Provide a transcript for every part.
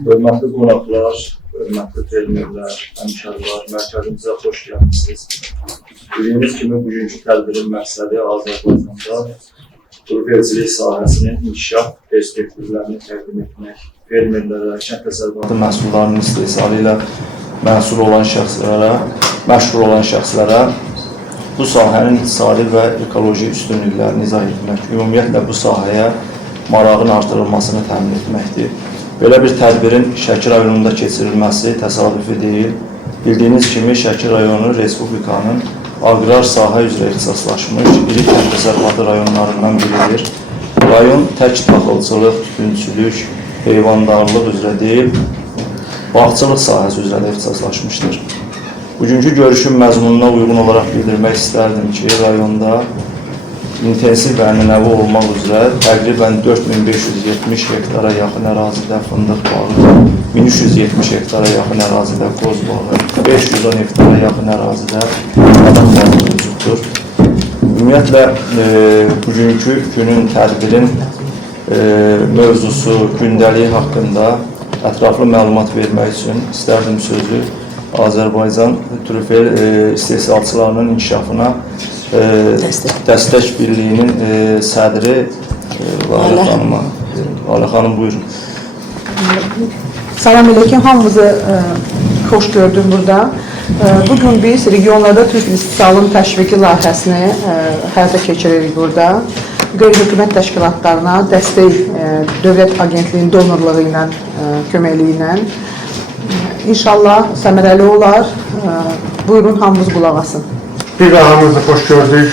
Hörmətli qonaqlar, hörmətli fermerlər, həmkarlar, mərkəzimizə xoş gəlmişsiniz. Bildiyiniz kimi, bugünkü tədbirin məqsədi Azərbaycanda qurvericilik sahəsinin inkişaf perspektivlərini təqdim etmək, fermerlərə, kənd təsərrüfatı məhsullarının istehsalı ilə məşğul olan şəxslərə bu sahənin iqtisadi və ekoloji üstünlüklərini izah etmək, ümumiyyətlə bu sahəyə marağın artırılmasını təmin etməkdir. Belə bir tədbirin Şəki rayonunda keçirilməsi təsadüfi deyil. Bildiyiniz kimi, Şəki rayonu Respublikanın aqrar sahə üzrə ixtisaslaşmış iri kənd təsərrüfatı rayonlarından biridir. Rayon tək taxılçılıq, tütünçülük, heyvandarlıq üzrə deyil, bağçılıq sahəsi üzrə də ixtisaslaşmışdır. Bugünkü görüşün məzmununa uyğun olaraq bildirmək istərdim ki, rayonda intensiv və ənənəvi olmaq üzrə təqribən 4570 hektara yaxın ərazidə fındıq bağı, 1370 hektara yaxın ərazidə qoz bağı, 510 hektara yaxın ərazidə badam bağı mövcuddur. Ümumiyyətlə, bugünkü günün tədbirin mövzusu, gündəliyi haqqında ətraflı məlumat vermək üçün istərdim sözü Azərbaycan trüfel istehsalçılarının inkişafına Dəstək Birliyinin sədri Lalə xanıma. Lalə xanım, buyurun. Salam aleyküm, hamımızı xoş gördük burada. Bugün biz regionlarda trüfel istehsalının təşviqi layihəsini həyata keçiririk burada. Qeyri-hökumət təşkilatlarına dəstək dövlət agentliyinin donorluğu ilə, köməkliyi ilə. İnşallah səmərəli olar. Buyurun, hamımız qulaq asın. Bir daha hamınızı xoş gördük.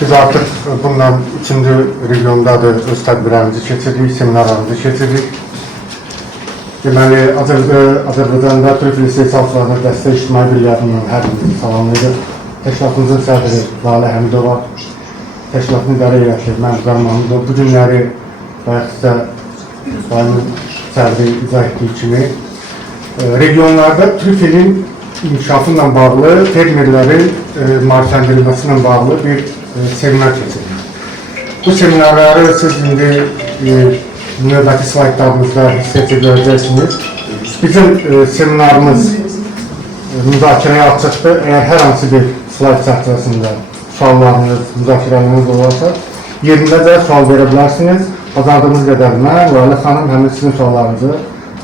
Biz artıq bundan 3-cü regiondadır öz tədbirlərimizi keçirdik, seminarlarımızı keçirdik. Deməli, Azərbaycanda trüfel istehsalçılarına dəstək ictimai birliyindən hər birimizi salamlayırıq. Təşkilatımızın sədri Lalə Həmidova, təşkilatın idarə heyəti Məmzar Mahmudov bu günləri bayaqda rayonun sədri izah etdiyi kimi regionlarda trüfelin inkişafıyla bağlı, fermerlərin maarifləndirilməsilə bağlı bir seminar keçirilir. Bu seminarları siz indi növbəti slaydlarımızda hiss edəcəksiniz. Bizim seminarımız müzakirəyə açıqdır. Əgər hər hansı bir slayd çərçivəsində suallarınız, müzakirələriniz olarsa, yerində də sual verə bilərsiniz. Bacardığımız qədər mən, Lalə xanım, həmin sizin suallarınızı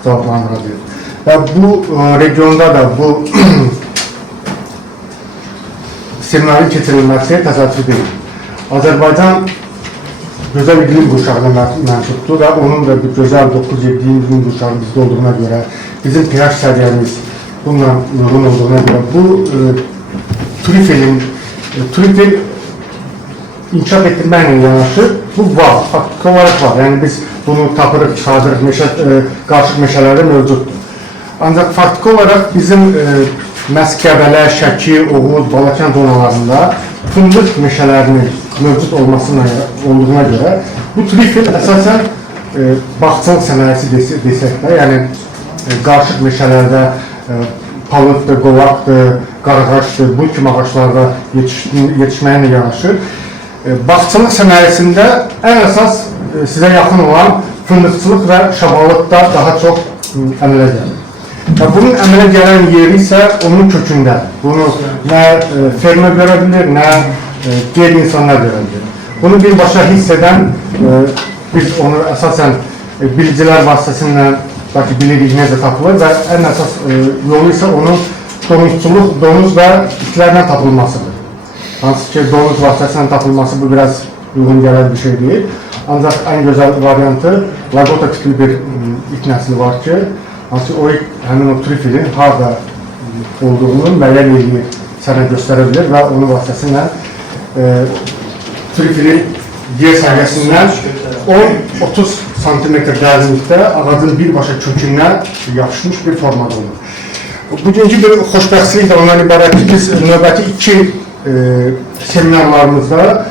cavablandıracaq. Və bu regionda da bu seminarın keçirilməsi təsadüfi deyil. Azərbaycan gözəl iqlim qurşağına mənsubdur və onun da bir gözəl 9-7 iqlim qurşağı bizdə olduğuna görə, bizim pH səviyyəmiz bununla uyğun olduğuna görə bu trüfel inkişaf etdirməklə yanaşı, bu var, faktiki olaraq var. Yəni biz bunu tapırıq, çıxardırıq, qarışıq meşələrdə mövcuddur. Ancaq faktiki olaraq bizim məhz Qəbələ, Şəki, Oğuz, Balakən zonalarında fındıq meşələrinin mövcud olduğuna görə bu trüfel əsasən bağçılıq sənayesi desək də, yəni qarışıq meşələrdə palıqdır, qovaqdır, qarğaşdır, bu kimi ağaçlarda yetişməyinə yanaşır. Bağçılıq sənayesində ən əsas sizə yaxın olan fındıqçılıq və şabalıqda daha çox əmələ gəlir. Bunun əmələ gələn yeri isə onun kökündə. Bunu nə fermer görə bilir, nə qeyri-insanlar görə bilir. Bunu birbaşa hiss edən, biz onu əsasən bilicilər vasitəsilə bilirik necə tapılır və ən əsas yolu isə onun donuzçuluq, donuz və itlərlə tapılmasıdır. Hansı ki, donuz vasitəsilə tapılması bu biraz uyğun gələn bir şey deyil. Ancaq ən gözəl variantı lagota tipli bir it nəsli var ki, hansı o həmin o trüfelin harada olduğunu müəyyən eləyir, sənə göstərə bilir və onun vasitəsilə trüfelin yer səviyyəsindən 10-30 cm dərinlikdə ağacın birbaşa kökündən yapışmış bir formada olur. Bugünkü bir xoşbəxtçilik də ondan ibarətdir. Biz növbəti 2 seminarlarımızda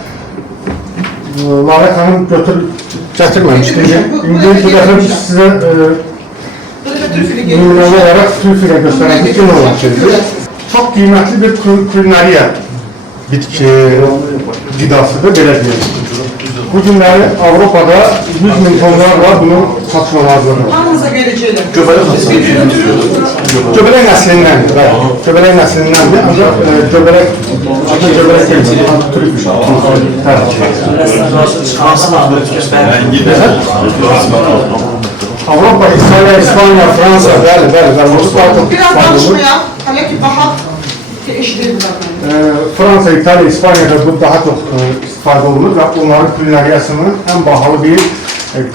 Lalə xanım gətirməmişdir. İndi bu dəfə sizə nümunəli olaraq trüfelə göstərən bir gün olan şeydir. Çox qiymətli bir kulinariya bitki qidasıdır, belə deyək. Bu günləri Avropada 100 min tonlarla bunu satışmalardır. Hamınıza verəcəklər. Göbələk nəslindəndir. Göbələk nəslindəndir. Ancaq göbələk deyil. Avropa, İtalya, İspanya, Fransa, bəli. Biraz danışmayaq, hələ ki, baxaq ki, eşidirlər. Fransa, İtalya, İspanya'da bu daha çok istifadə olunur və onların kulinariyasının ən bahalı bir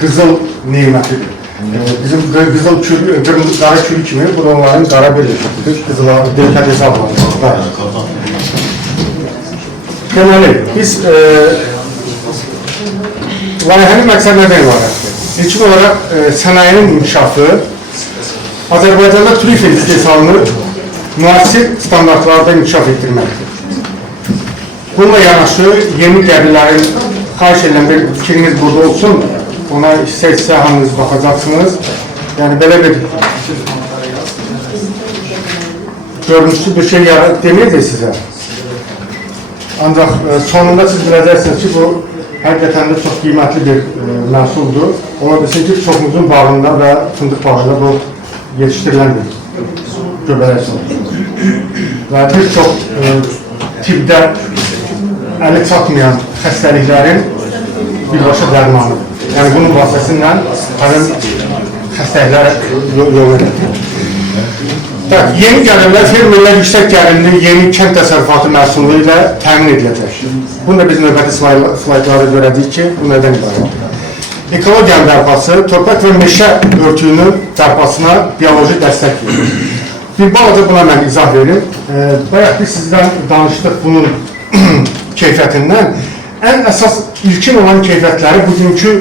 qızıl nimətidir. Bizim qızıl qara külü kimi, bu da onların qara bir qızıla delikatesi almalıdır. Deməli, biz layihənin məqsədi nədən ibarətdir? İlkin olaraq sənayinin inkişafı, Azərbaycanda trüfel istehsalını müasir standartlarda inkişaf etdirməkdir. Bununla yanaşı yeni gəlirlərin xahiş edilen bir fikriniz burada olsun, ona hissə hamınız baxacaqsınız. Yəni belə bir görünüşlü bir şey deməyəcək sizə. Ancaq sonunda siz biləcəksiniz ki, bu həqiqətən də çox qiymətli bir məhsuldur. Ola bilsin ki, çoxumuzun bağında və fındıq bağında bu yetişdirilən bir göbələk olur. Və bir çox tibdə əli çatmayan xəstəliklərin birbaşa dərmanıdır. Yəni bunun vasitəsilə həmin xəstəliklər yol edir. Yeni gəlirlər, fermerlər yüksək gəlirli yeni kənd təsərrüfatı məhsulu ilə təmin ediləcək. Bunu da biz növbəti slaydlarda görəcəyik ki, bu nədən ibarətdir. Ekologiyanın bərpası, torpaq və meşə örtüyünün bərpasına bioloji dəstək verir. Bir balaca buna mən izah verim. Bayaq biz sizdən danışdıq bunun keyfiyyətindən. Ən əsas ilkin olan keyfiyyətləri bugünkü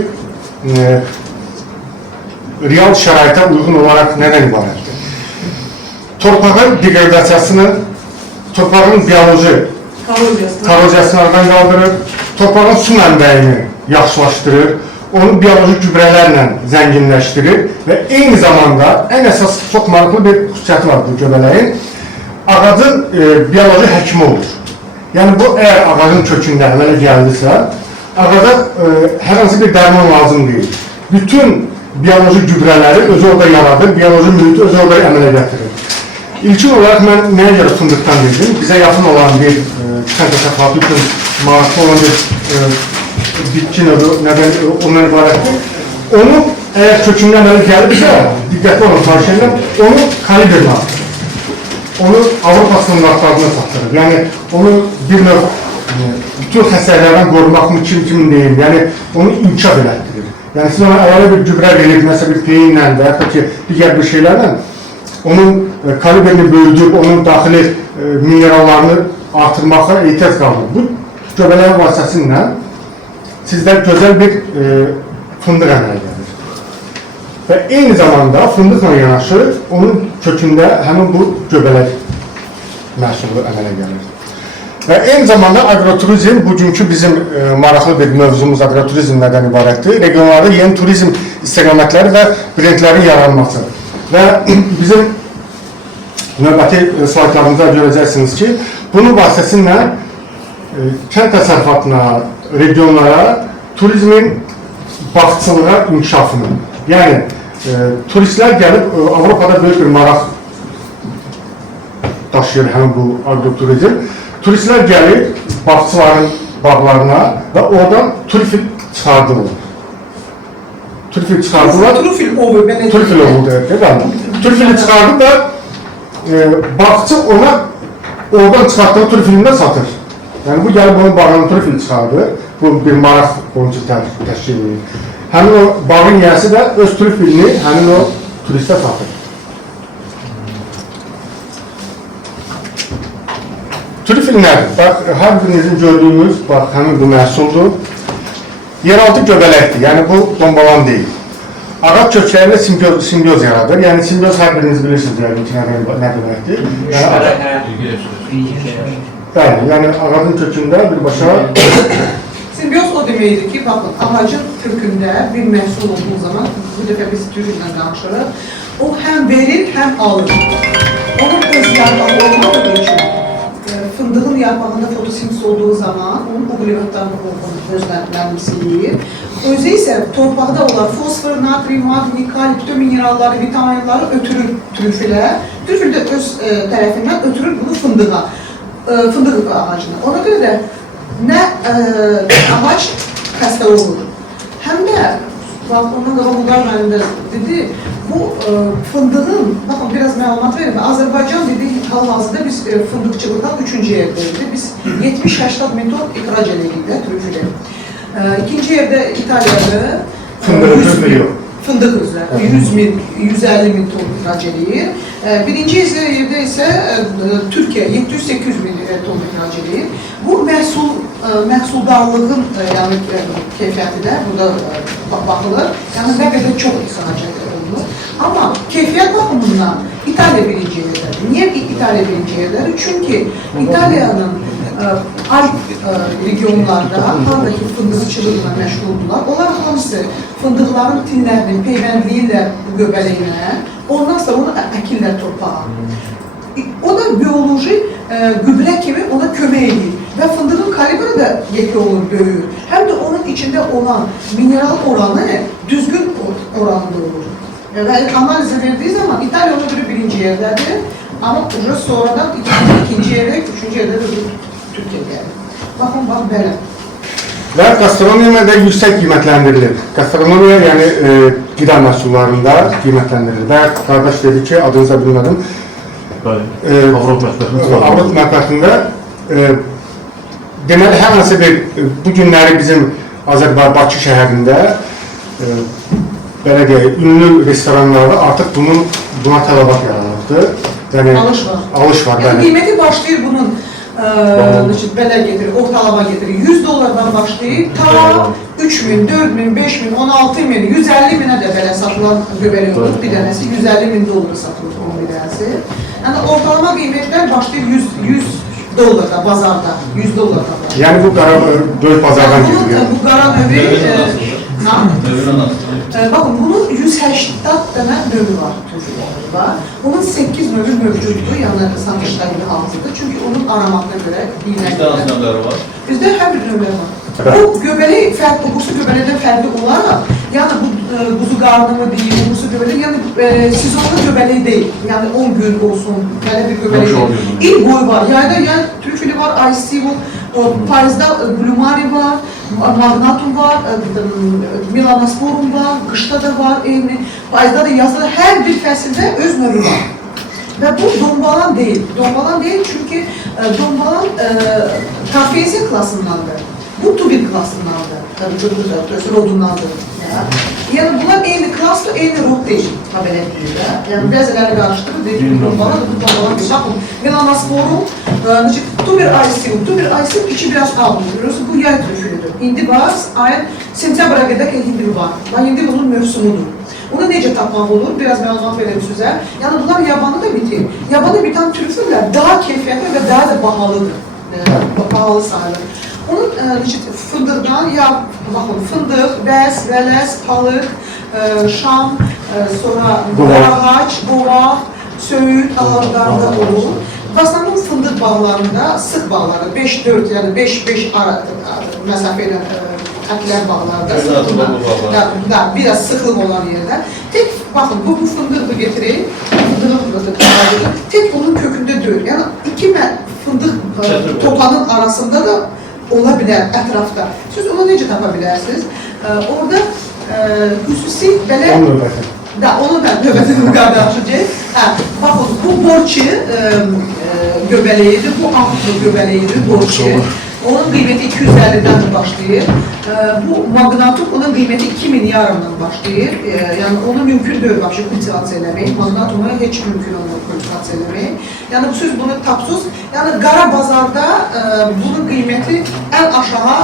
real şəraitə uyğun olaraq nədən ibarətdir? Torpağın degradasiyasını, torpağın bioloji koroziyasını aradan qaldırır, torpağın su mənbəyini yaxşılaşdırır, onu bioloji gübrələrlə zənginləşdirir və eyni zamanda ən əsas çox maraqlı bir xüsusiyyəti var bu göbələyin. Ağacın bioloji həkimi olur. Yəni bu əgər ağacın kökündə əmələ gəldisə, ağaca hər hansı bir dərman lazım deyil. Bütün bioloji gübrələri özü orada yaradır, bioloji mühiti özü orada əmələ gətirir. İlkin olaraq mən nəyə görə fındıqdan dedim? Bizə yaxın olan bir kənd təsərrüfatı üçün maraqlı olan bir bitki növü ondan ibarətdir. Onu əgər kökündən əmələ gəlirsə, diqqətli olun tarixində, onu kalibrinə atır. Onu Avropa standartlarına satırır. Yəni onu bir növ bütün xəstəliklərdən qorumaq mı kim deyim, yəni onu inkişaf elətdirir. Yəni siz ona əvvələ bir gübrə verir, məsələn bir peyinlə və yaxud ki digər bir şeylərlə onun kalibrini böyüdüb, onun daxili minerallarını artırmağa ehtiyac qalır. Bu göbələyin vasitəsilə sizdən gözəl bir fındıq əmələ gəlir. Və eyni zamanda fındıqla yanaşı onun kökündə həmin bu göbələk məhsulu əmələ gəlir. Və eyni zamanda agroturizm bugünkü bizim maraqlı bir mövzumuz agroturizm nədən ibarətdir? Regionlarda yeni turizm istiqamətləri və brendlərin yaranması. Və bizim növbəti slaydlarımızda görəcəksiniz ki, bunun vasitəsilə kənd təsərrüfatına, regionlara, turizmin bağçılığa inkişafını, yəni turistlər gəlib Avropada böyük bir maraq daşıyır həm bu agroturizm. Turistlər gəlir bağçıların bağlarına və oradan trüfel çıxardırlar. Trüfel çıxardırlar. Trüfel olur, ben Trüfel olur deyək. Trüfeli çıxardır da bağçı ona oradan çıxartdığı trüfelini satır. Yəni bu gəlib onun bağının trüfeli çıxardır. Bu bir maraq boyunca təşkil edir. Həmin o bağın yiyəsi də öz trüfelini həmin o turistə satır. Trüfel nədir? Bax, hər birinizin gördüyünüz, bax, həmin bu məhsuldur. Yeraltı göbələkdir, yəni bu bombalan deyil. Ağac köklərində simbiyoz yaradır. Yəni simbiyoz hər biriniz bilirsiniz, yəni ki, nə deməkdir? Bəli, yəni ağacın kökündə birbaşa... Simbiyoz o deməkdir ki, baxın, ağacın kökündə bir məhsul olduğu zaman, bu dəfə biz tüzümlə danışırıq, o həm verir, həm alır. Onun öz yararlı olmadığı üçün fındığın yarpağında fotosintez olduğu zaman onun uqlivatlarını özlənimsiyir. Özü isə torpaqda olan fosfor, natrium, magni, kalipto mineralları, vitaminları ötürür trüfülə. Trüfül də öz tərəfindən ötürür bunu fındığa, fındıq ağacına. Ona görə də nə ağac xəstə olur, həm də ondan qalan Muqar müəllim də dedi, bu fındığın, baxın biraz məlumat verim, Azərbaycan dedi, hal-hazırda biz fındıqçılıqdan 3-cü yerdəydik. Biz 70-80 min ton ixrac edirik də trüfülə. İkinci yerdə İtaliyadır. Fındıq üzrə 100 min, 150 min ton ixrac edir. Birinci yerdə isə Türkiyə 700-800 min ton ixrac edir. Bu məhsuldarlığın yəni keyfiyyəti də burada baxılır. Yəni nə qədər çox ixrac olunur. Amma keyfiyyət baxımından İtaliya birinci yerdədir. Niyə İtaliya birinci yerdədir? Çünki İtaliyanın Alp regionlarda haradakı fındıqçılıqla məşğuldurlar. Onlar hamısı fındıqların tinlərinin peyvəndliyi ilə göbələyinə, ondan sonra onu əkirlər torpağa. O da bioloji gübrə kimi ona kömək edir və fındığın kalibri də yekə olur, böyür. Həm də onun içində olan mineral oranı düzgün oranda olur. Və analizi verdiği zaman İtalya ona göre birinci yerdədir, amma sonradan ikinci yerdə, üçüncü yerdə də Türkiye geldi. Bakın bak böyle. Və gastronomiya da yüksək qiymətləndirilir. Gastronomiya yəni qida məhsullarında qiymətləndirilir. Və qardaş dedi ki, adınıza bilmədim. Avropa mətbəxində deməli, hər hansı bir bu günləri bizim Azərbaycan Bakı şəhərində belə deyək, ünlü restoranlarda artıq buna tələbat yaranırdı. Yəni, alış var. Yəni, qiyməti başlayır bunun belə getirir, ortalama getirir. 100 dolardan başlayıb ta 3 min, 4 min, 5 min, 16 min, 150 minə də belə satılan göbələk olur. Bir dənəsi 150 min dolara satılır onun bir dənəsi. Yəni ortalama qiymətlər başlayır 100 dolarda, bazarda, 100 dolardan başlayır. Yəni bu qara böyük bazardan gedir. Bu qara növü, bakın bunun 180 dənə növü var turşularında. Onun 8 növü mövcuddur, yəni satışlarında hazırdır. Çünki onun aromatına görə növləri var. Bizdə hər bir növlər var. Bu göbələk fərqli, quzu göbələkdən fərqli olaraq, yəni bu quzu qarnımı deyil, quzu göbələk, yəni sezonlu göbələk deyil. Yəni 10 gün olsun, belə bir göbələk deyil. İl boyu var, yayda yəni trüfülü var, IC var, payızda glumari var, magnatum var, melanosporum var, qışda da var, eyni, payızda da, yazda da hər bir fəsildə öz növü var. Və bu dombalan deyil. Dombalan deyil çünki dombalan tarfeziya klasındandır. Bu tubik klasındandır. Rodundandır. Yəni bunlar eyni klasdır, eyni rod deyil. Belə deyil. Yəni bəziləri qarışdırır, deyil ki, dombalan da bu dombalan deyil. Baxın, melanosporum, tuber aysium içi biraz alınır. Görüyorsun, bu yay trüfülüdür. İndi var, ayın sentyabra qədər hindi var. Hindi bunun mövsumudur. Onu necə tapmaq olur? Biraz məlumat verelim sizə. Yəni bunlar yabanı da bitir. Yabanı biten trüfüllər daha keyfiyyətli və daha da bahalıdır. Bahalı sayılır. Onun fındıqdan, ya baxın, fındıq, bəs, vələs, palıq, şam, sonra ağac, qovaq, söyüd ağlarında olur. Bastanın fındıq bağlarında, sıx bağlarda, 5-4, yəni 5-5 məsafə ilə əklər bağlarda, biraz sıxlıq olan yerdə. Tek, baxın, bu fındığı getirir, tek onun kökündə deyil. Yəni, iki fındıq toplanın arasında da ola bilər ətrafda. Siz onu necə tapa bilərsiniz? Orada xüsusi belə... Onu da növbəti müqadə açacaq. Baxın, bu borçi göbələyidir, bu altlı göbələyidir, borçi. Onun qiyməti 250-dən başlayır. Bu magnatum, onun qiyməti 2000 yarımdan başlayır. Yəni, onu mümkün deyil, kultivasiya eləmək. Magnatum'a heç mümkün olmur kultivasiya eləmək. Yəni, siz bunu tapsız, yəni, qara bazarda bunun qiyməti ən aşağı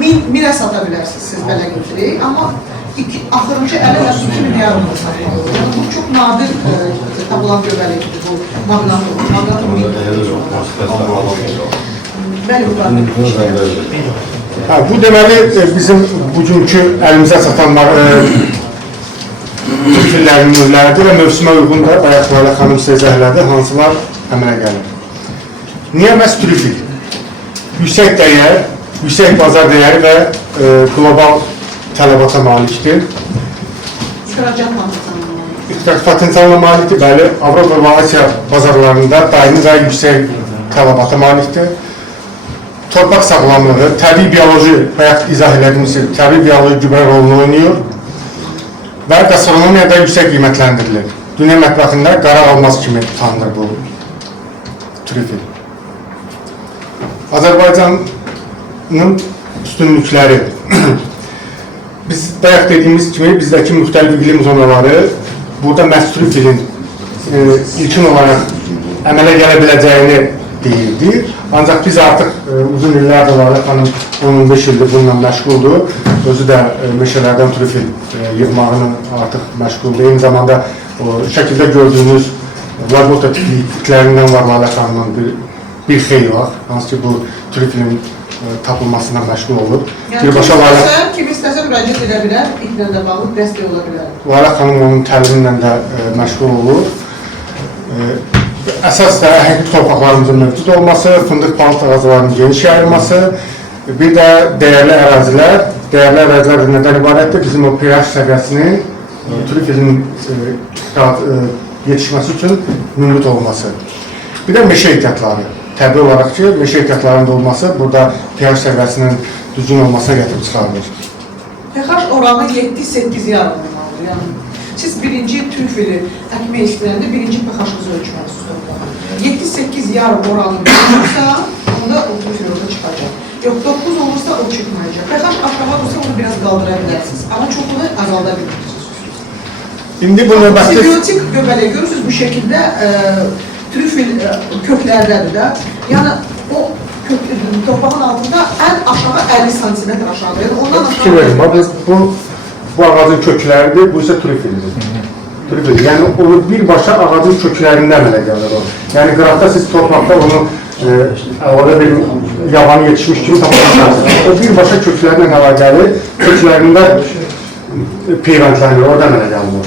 1000'ə sata bilərsiniz, siz belə getirir. Amma axırıncı 50-20 yarımdan satmalı olur. Yəni, bu çox nadir tapılan göbələkdir bu magnatum. Magnatum bu deməli bizim bugünkü əlimizə çatan trüfüllərin növləridir və mövsümə uyğun da bayaq Lalə xanım sizə zəhlədi, hansılar əmələ gəlir. Niyə məhz trüfül? yüksək dəyər, yüksək bazar dəyəri və qlobal tələbata malikdir. İxracat potensialına malikdir, bəli, Avropa və Asiya bazarlarında daimi və yüksək tələbata malikdir. Torpaq sağlamlığı, təbii bioloji bayaq izah elədiyimiz təbii bioloji gübrə rolunu oynayır və gastronomiyada yüksək qiymətləndirilir. Dünya mətbəxində qara almaz kimi tanınır bu trüfel. Azərbaycanın üstünlükləri. Biz bayaq dediyimiz kimi bizdəki müxtəlif iqlim zonaları burada məhz trüfelin ilkin olaraq əmələ gələ biləcəyini deyildi. Ancaq biz artıq uzun illərdir Lalə xanım 15 ildir bununla məşğuldur. Özü də meşələrdən trüfel yığmağını artıq məşğuldur. Eyni zamanda o şəkildə gördüyünüz lagota tiplərindən var Lalə xanımın bir xeyli var. Hansı ki bu trüfelin tapılmasına məşğul olur. Birbaşa Lalə kim istəsə müraciət edə bilər, itlə də bağlı dəstək ola bilər. Lalə xanım onun təlimlə də məşğul olur. Əsas da əhəngli torpaqlarımızın mövcud olması, fındıq palıd ağaclarının geniş yayılması, bir də dəyərli ərazilər. Dəyərli ərazilər nədən ibarətdir? Bizim o pH səviyyəsinin trüfelin yetişməsi üçün mümkün olması. Bir də meşə ehtiyatları. Təbii olaraq ki, meşə ehtiyatlarında olması burada pH səviyyəsinin düzgün olmasına gətirib çıxarılır. pH oranı 7-8 yarım olmalıdır. Yəni, siz birinci trüfeli əkmək istəyəndə birinci pH-ınızı ölçməlisiniz. 7-8 yarım oranı olursa, onda o trüfel orada çıxacaq. Yox, 9 olursa o çıxmayacaq. pH aşağı olursa onu biraz qaldıra bilərsiniz. Amma çoxunu azalda bilirsiniz. İndi bu növbəti... Sibiotik göbələk görürsünüz bu şəkildə trüfel köklərdədir də. Yəni, o torpağın altında ən aşağı 50 cm aşağıdır. Ondan aşağı... Bu ağacın kökləridir, bu isə trüfeldir. Yəni, o birbaşa ağacın köklərində əmələ gəlir o. Yəni, qıraqda siz torpaqda onu orada bir yabanı yetişmiş kimi tapılmışsınız. O birbaşa köklərlə əlaqəli, köklərində peyvəndlənir, orada əmələ gəlir.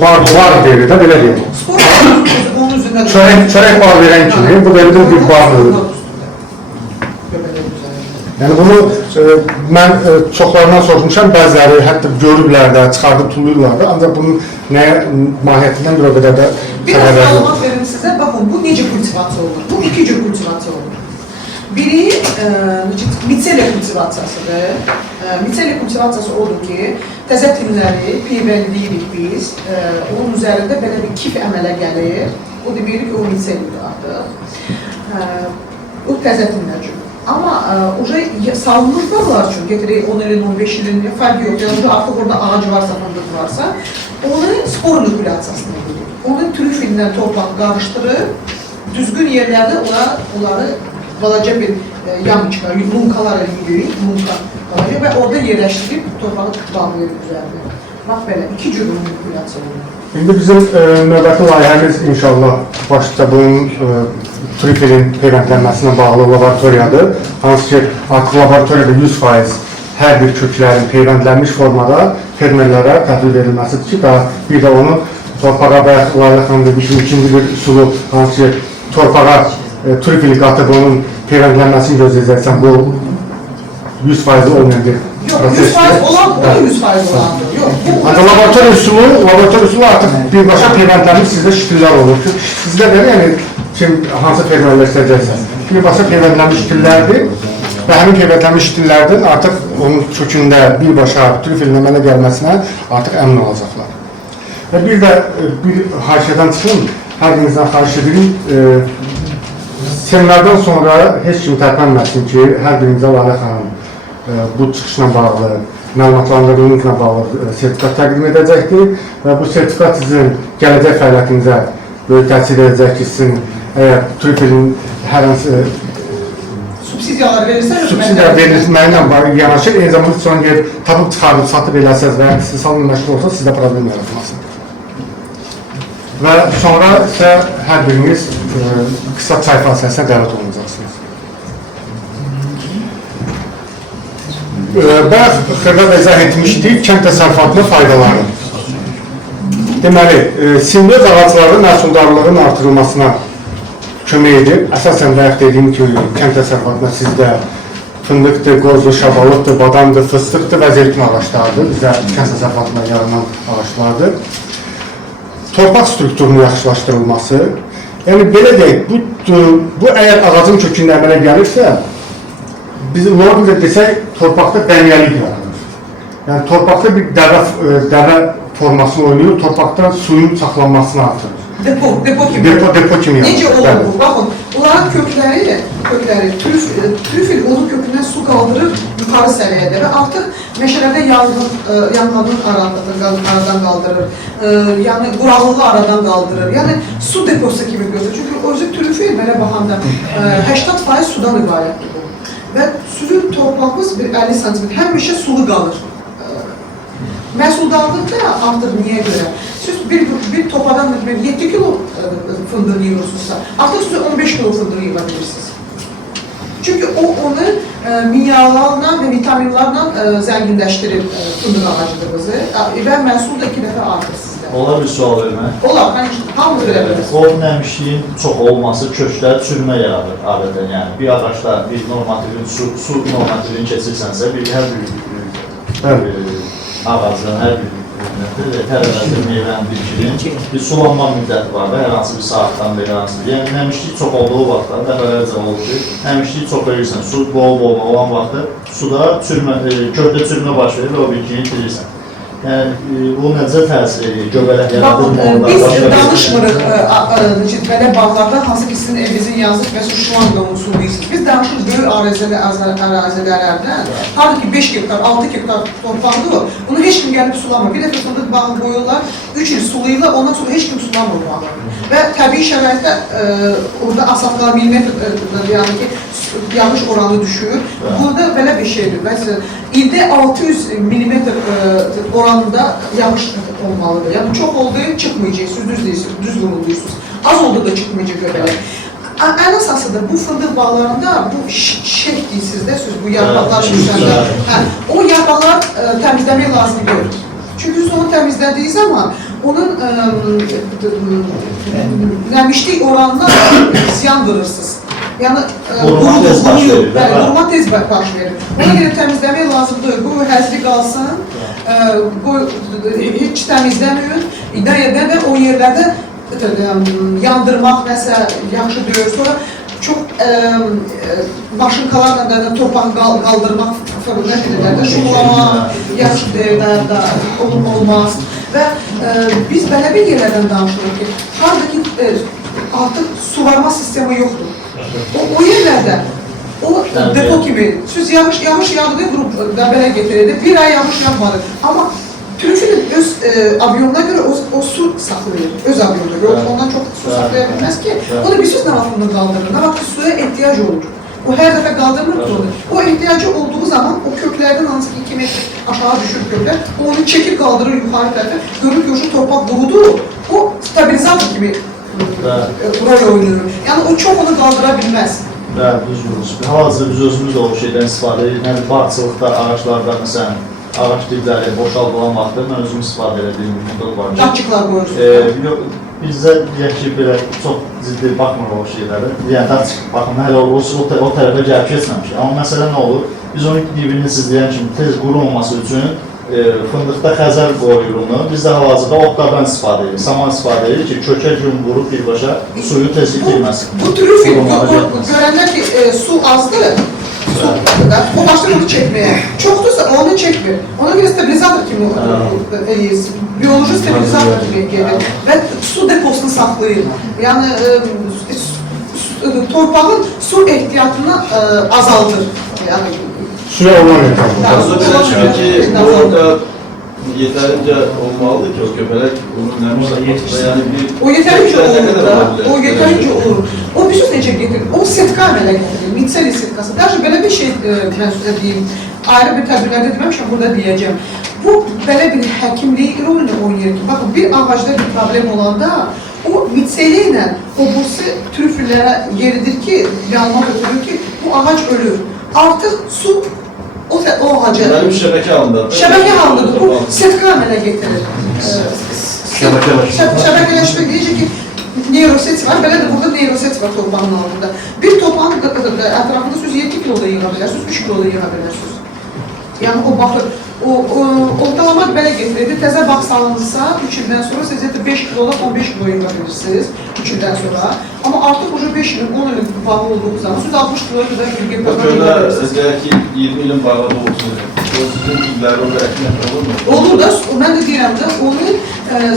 Var verir də, belə deyil. Çörək bar verən kimi, bu da bir bar verir. Yəni bunu mən çoxlarından soruşmuşam, bəziləri hətta görüblər də, çıxardıb tulluyurlar da, ancaq bunun nəyə mahiyyətindən bir o qədər də biraz məlumat verim sizə, baxın, bu necə kultivasiya olur? Bu iki cür kultivasiya olur. Biri mitseliya kultivasiyasıdır. Mitseliya kultivasiyası odur ki, təzə timləri peyvəndləyirik biz, onun üzərində belə bir kif əmələ gəlir, o deyirik ki, o mitseliyadır artıq. O təzə timlər üçün. Amma salınmışlar üçün, getirir 10 ilin, 15 ilin, fərqi yox, yəni artıq orada ağac varsa, fındıq varsa, onu spor nükülyasiyasına gedir. Onu trüfellə torpaq qarışdırır, düzgün yerlərdə onları balaca bir yamıçlar, lunkalar eləyirik, və orada yerləşdirib torpağı bağlayır üzərində. Bax belə, iki cür nükülyasiya olur. İndi bizim növbəti layihəmiz inşallah başda bunun trüfelin peyvəndlənməsinə bağlı laboratoriyadır. Hansı ki, artıq laboratoriyada 100% hər bir köklərin peyvəndlənmiş formada fermerlərə təhvil verilməsidir ki, bir də onu torpağa və Lalə xanım dediyi kimi ikinci bir üsulu, hansı ki, torpağa trüfeli qatıb onun peyvəndlənməsini gözləyəcəksən, bu 100% olmayan bir prosesdir. Yox, 100% olan, o da 100% olandır. Ancaq laboratoriya üsulu artıq birbaşa peyvəndlənmiş sizdə şitillər olur. Sizdə də yəni hansı fermerlər istəyəcəksə, birbaşa peyvəndlənmiş şitillərdir və həmin peyvəndlənmiş şitillərdən artıq onun kökündə birbaşa trüfelin əmələ gəlməsinə artıq əmin olacaqlar. Və bir də bir haşiyədən çıxın, hər birinizdən xahiş edirik, seminardan sonra heç kim tərpənməsin ki, hər birinizə Lalə xanım bu çıxışla bağlı, məlumatlandırılığınızla bağlı sertifikat təqdim edəcəkdir və bu sertifikat sizin gələcək fəaliyyətinizə böyük təsir edəcək ki, sizin əgər trüfelin hər hansı subsidiyalar verilməklə yanaşı, eyni zamanda sonra gelib tapıb çıxardıb, satıb eləsəz və istehsalın məşğul olsa, sizdə problem yaratmasın. Və sonra isə hər biriniz qısa çay fasiləsinə dəvət olunacaqsınız. Bayaq xırda izah etmişdik, kənd təsərrüfatının faydaları. Deməli, simbiyoz ağacların məhsuldarlığının artırılmasına kömək edir. Əsasən bayaq dediyim kimi kənd təsərrüfatında sizdə fındıqdır, qozdur, şabalıqdır, badamdır, fıstıqdır və zeytin ağaclarıdır. Bizdə kənd təsərrüfatında yaranan ağaclardır. Torpaq strukturunun yaxşılaşdırılması. Yəni belə deyək, bu əgər ağacın kökündə əmələ gəlirsə, biz normalde desək, torpaqda dəmiyəlik yaranır. Yəni torpaqda bir dəvə formasını oynayır, torpaqda suyun saxlanmasını artırır. Depo kimi. Depo kimi yaranır. Necə olur bu? Baxın, onların kökləri trüfil onun kökündən su qaldırır yuxarı səviyyədə və artıq meşələrdə yanğının aradan qaldırır, yəni quraqlığı aradan qaldırır, yəni su deposu kimi görür. Çünki özü trüfil belə baxanda 80% sudan ibarətdir bu. Və suyun torpağımız bir 50 sm həmişə sulu qalır. Məhsuldarlıqda artıq niyə görə? Siz bir topadan 7 kilo fındığı yığırsınızsa, artıq siz 15 kilo fındığı yığa bilirsiniz. Çünki o onu minerallarla və vitaminlarla zənginləşdirir fındıq ağaclığınızı və məhsul da 2 dəfə artır sizdə. Olar bir sual vermək. Olar, hamı verə bilir. O nəmişliyin çox olması kökdə çürümə yaradır adətən. Yəni bir ağacda bir normativin, su normativini keçirsənsə, hər bir ağacın, hər bir tərəvəzli meyvənin bitkinin bir sulanma müddəti var və hər hansı bir saatdan və hər hansı bir. Yəni nəmişlik çox olduğu vaxtda dəfələrcə olur ki, nəmişlik çox verirsən, su bol-bol olan vaxtda suda kökdə çürümə baş verir və o bitkini itirirsən. Yəni, o necə təsir edir? Göbələk yaradır mı? Biz danışmırıq belə bağlarda, hansı ki sizin evinizin yazıq və şuanla usul deyirsiniz. Biz danışırıq böyük ərazilərdən, harada ki 5 hektar, 6 hektar torpaqdır, bunu heç kim gəlib sulamır. Bir dəfə fındıq bağı qoyurlar, 3 il sulayırlar, ondan sonra heç kim sulamır bağı. Və təbii şəraitdə orada asaflar milimetrdir, yəni ki, yağış oranı düşür. Burada belə bir şeydir. Məsələn, ildə 600 milimetr oranında yağış olmalıdır. Yəni çox olduğu çıkmayacaq, siz düz deyirsiniz, düz vuruluyursunuz. Az oldu da çıkmayacaq göbələk. Ən əsası da bu fındıq bağlarında bu şek deyirsiniz də, siz bu yarpaqlar düşəndə, o yarpaqlar təmizləmək lazım görür. Çünki siz onu təmizlədiyi zaman onun nəmişlik oranına ziyan vurırsınız. Yəni, quruma tez baş verir. Ona görə təmizləmək lazımdır. Bu həzli qalsın, heç təmizləməyin. İdarədə o yerlərdə yandırmaq nəsə yaxşı deyir. Sonra çox maşınkalarla da torpağı qaldırmaq fırınlar, şumlamaq yaxşı deyir, olmaz. Və biz belə bir yerlərdən danışırıq ki, haradakı artıq suvarma sistemi yoxdur. O yerlərdə, o depo kimi, siz yağış yağdı, qrup belə getirirdi, bir ay yağış yağmadı. Amma trüfilin öz avyonuna göre o su saklıyor, öz avyonuna göre. Ondan çok su saklayabilmez ki. O da bir söz navafını kaldırır. Navafı suya ihtiyaç olur. O her defa kaldırmır ki onu. O ihtiyacı olduğu zaman o köklerden hansı ki 2 metre aşağı düşür kökler. O onu çekip kaldırır yukarı tarafa. Görür ki o şu toprak doludu. O stabilizator gibi rol oynuyor. Yani o çok onu kaldırabilmez. Bəli, düz vurursunuz. Hal-hazırda biz özümüz də o şeydən istifadə edirik. Yəni, bağçılıqda, ağaçlarda, məsələn, ağaç dibləri boşaldılan vaxtda mən özüm istifadə edədiyim bir metod var. Datçıqlar qoyursunuz. Bizdə deyək ki, belə çox ciddi baxmır o şeylərə. Yəni, datçıq, baxın, hələ o tərəfə gəlib keçməmiş. Amma məsələ nə olur? Biz onun bir-birini sizləyən kimi tez qurulmaması üçün fındıqda xəzər qoyur onu. Biz də hal-hazırda otlardan istifadə edirik, saman istifadə edirik ki, kökə gün vurub birbaşa suyu tez itirməsin. Bu trüfil, görənlər ki, su azdır, o başlar onu çekmeye. Çoktursa onu çekmiyor. Ona göre stabilizator kimi biyoloji stabilizator gibi gelir ve su deposunu saklayır. Yani torpağın su ihtiyacını azaltır. Yani suya olan yeterli. Peki orada yeterince olmalıdır ki o köpelek onun nemişle yani bir... O yeterince olur da, o yeterince olur. O bir söz necə getirir? O setka əmələ getirir, mitseli setkası. Daha belə bir şey mən sizə deyim, ayrı bir tədbirlərdə deməmişəm, burada deyəcəm. Bu belə bir həkimlik rolunu oynayır ki, baxın bir ağacda bir problem olanda o mitseli ilə o bursi trüfüllərə yeridir ki, yanma götürür ki, bu ağac ölür. Artıq su o ağaca... Yani bir şəbəkə halındadır. Şəbəkə halındadır, bu setka əmələ getirir. Şəbəkələşmək deyəcək ki, Neurosets var, belə də burada neurosets var torpağın altında. Bir torpağın ətrafında siz 7 kilo da yığa bilərsiniz, 3 kilo da yığa bilərsiniz. Yəni o baxır, ortalama belə getirir, təzə bağ salınırsa 3 ildən sonra siz 5 kilodan 15 kilo yığa bilirsiniz 3 ildən sonra. Amma artıq ucu 5 ilin, 10 ilin bağı olduğu zaman siz 60 kiloya kadar bir Bak öyle deyək ki 20 ilin bağlı olsun. O sizin illəri orada əkmək olur mu? olur da, mən də deyirəm də, onu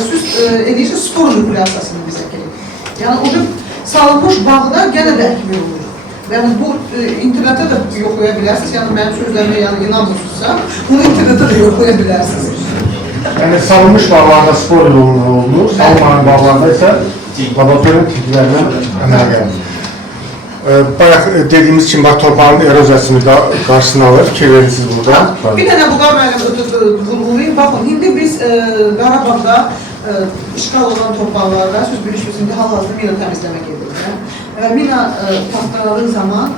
siz edirsiniz spor nükleasiyasını bizə gəlir. Yəni o salınmış bağda gene də əkmək olur. Yəni bu internetə də yoxlaya bilərsiniz. Yəni mənim sözlərimə inanmırsınızsa, bunu internetə də yoxlaya bilərsiniz. Yəni salınmış bağlarda spor olunur, salınmayan bağlarda isə laboratoriyanın tiplərindən əmələ gəlir. Bayaq dediyimiz kimi torpağın eroziyasını da qarşısını alır, fikir verirsiniz burada. Bir dənə Buğar müəllim vurğulayayım. Baxın, indi biz Qarabağda işğal olan torpaqlarda, siz bilirsiniz, indi hal-hazırda mina təmizləmə gedir. Mina tapdırıldığı zaman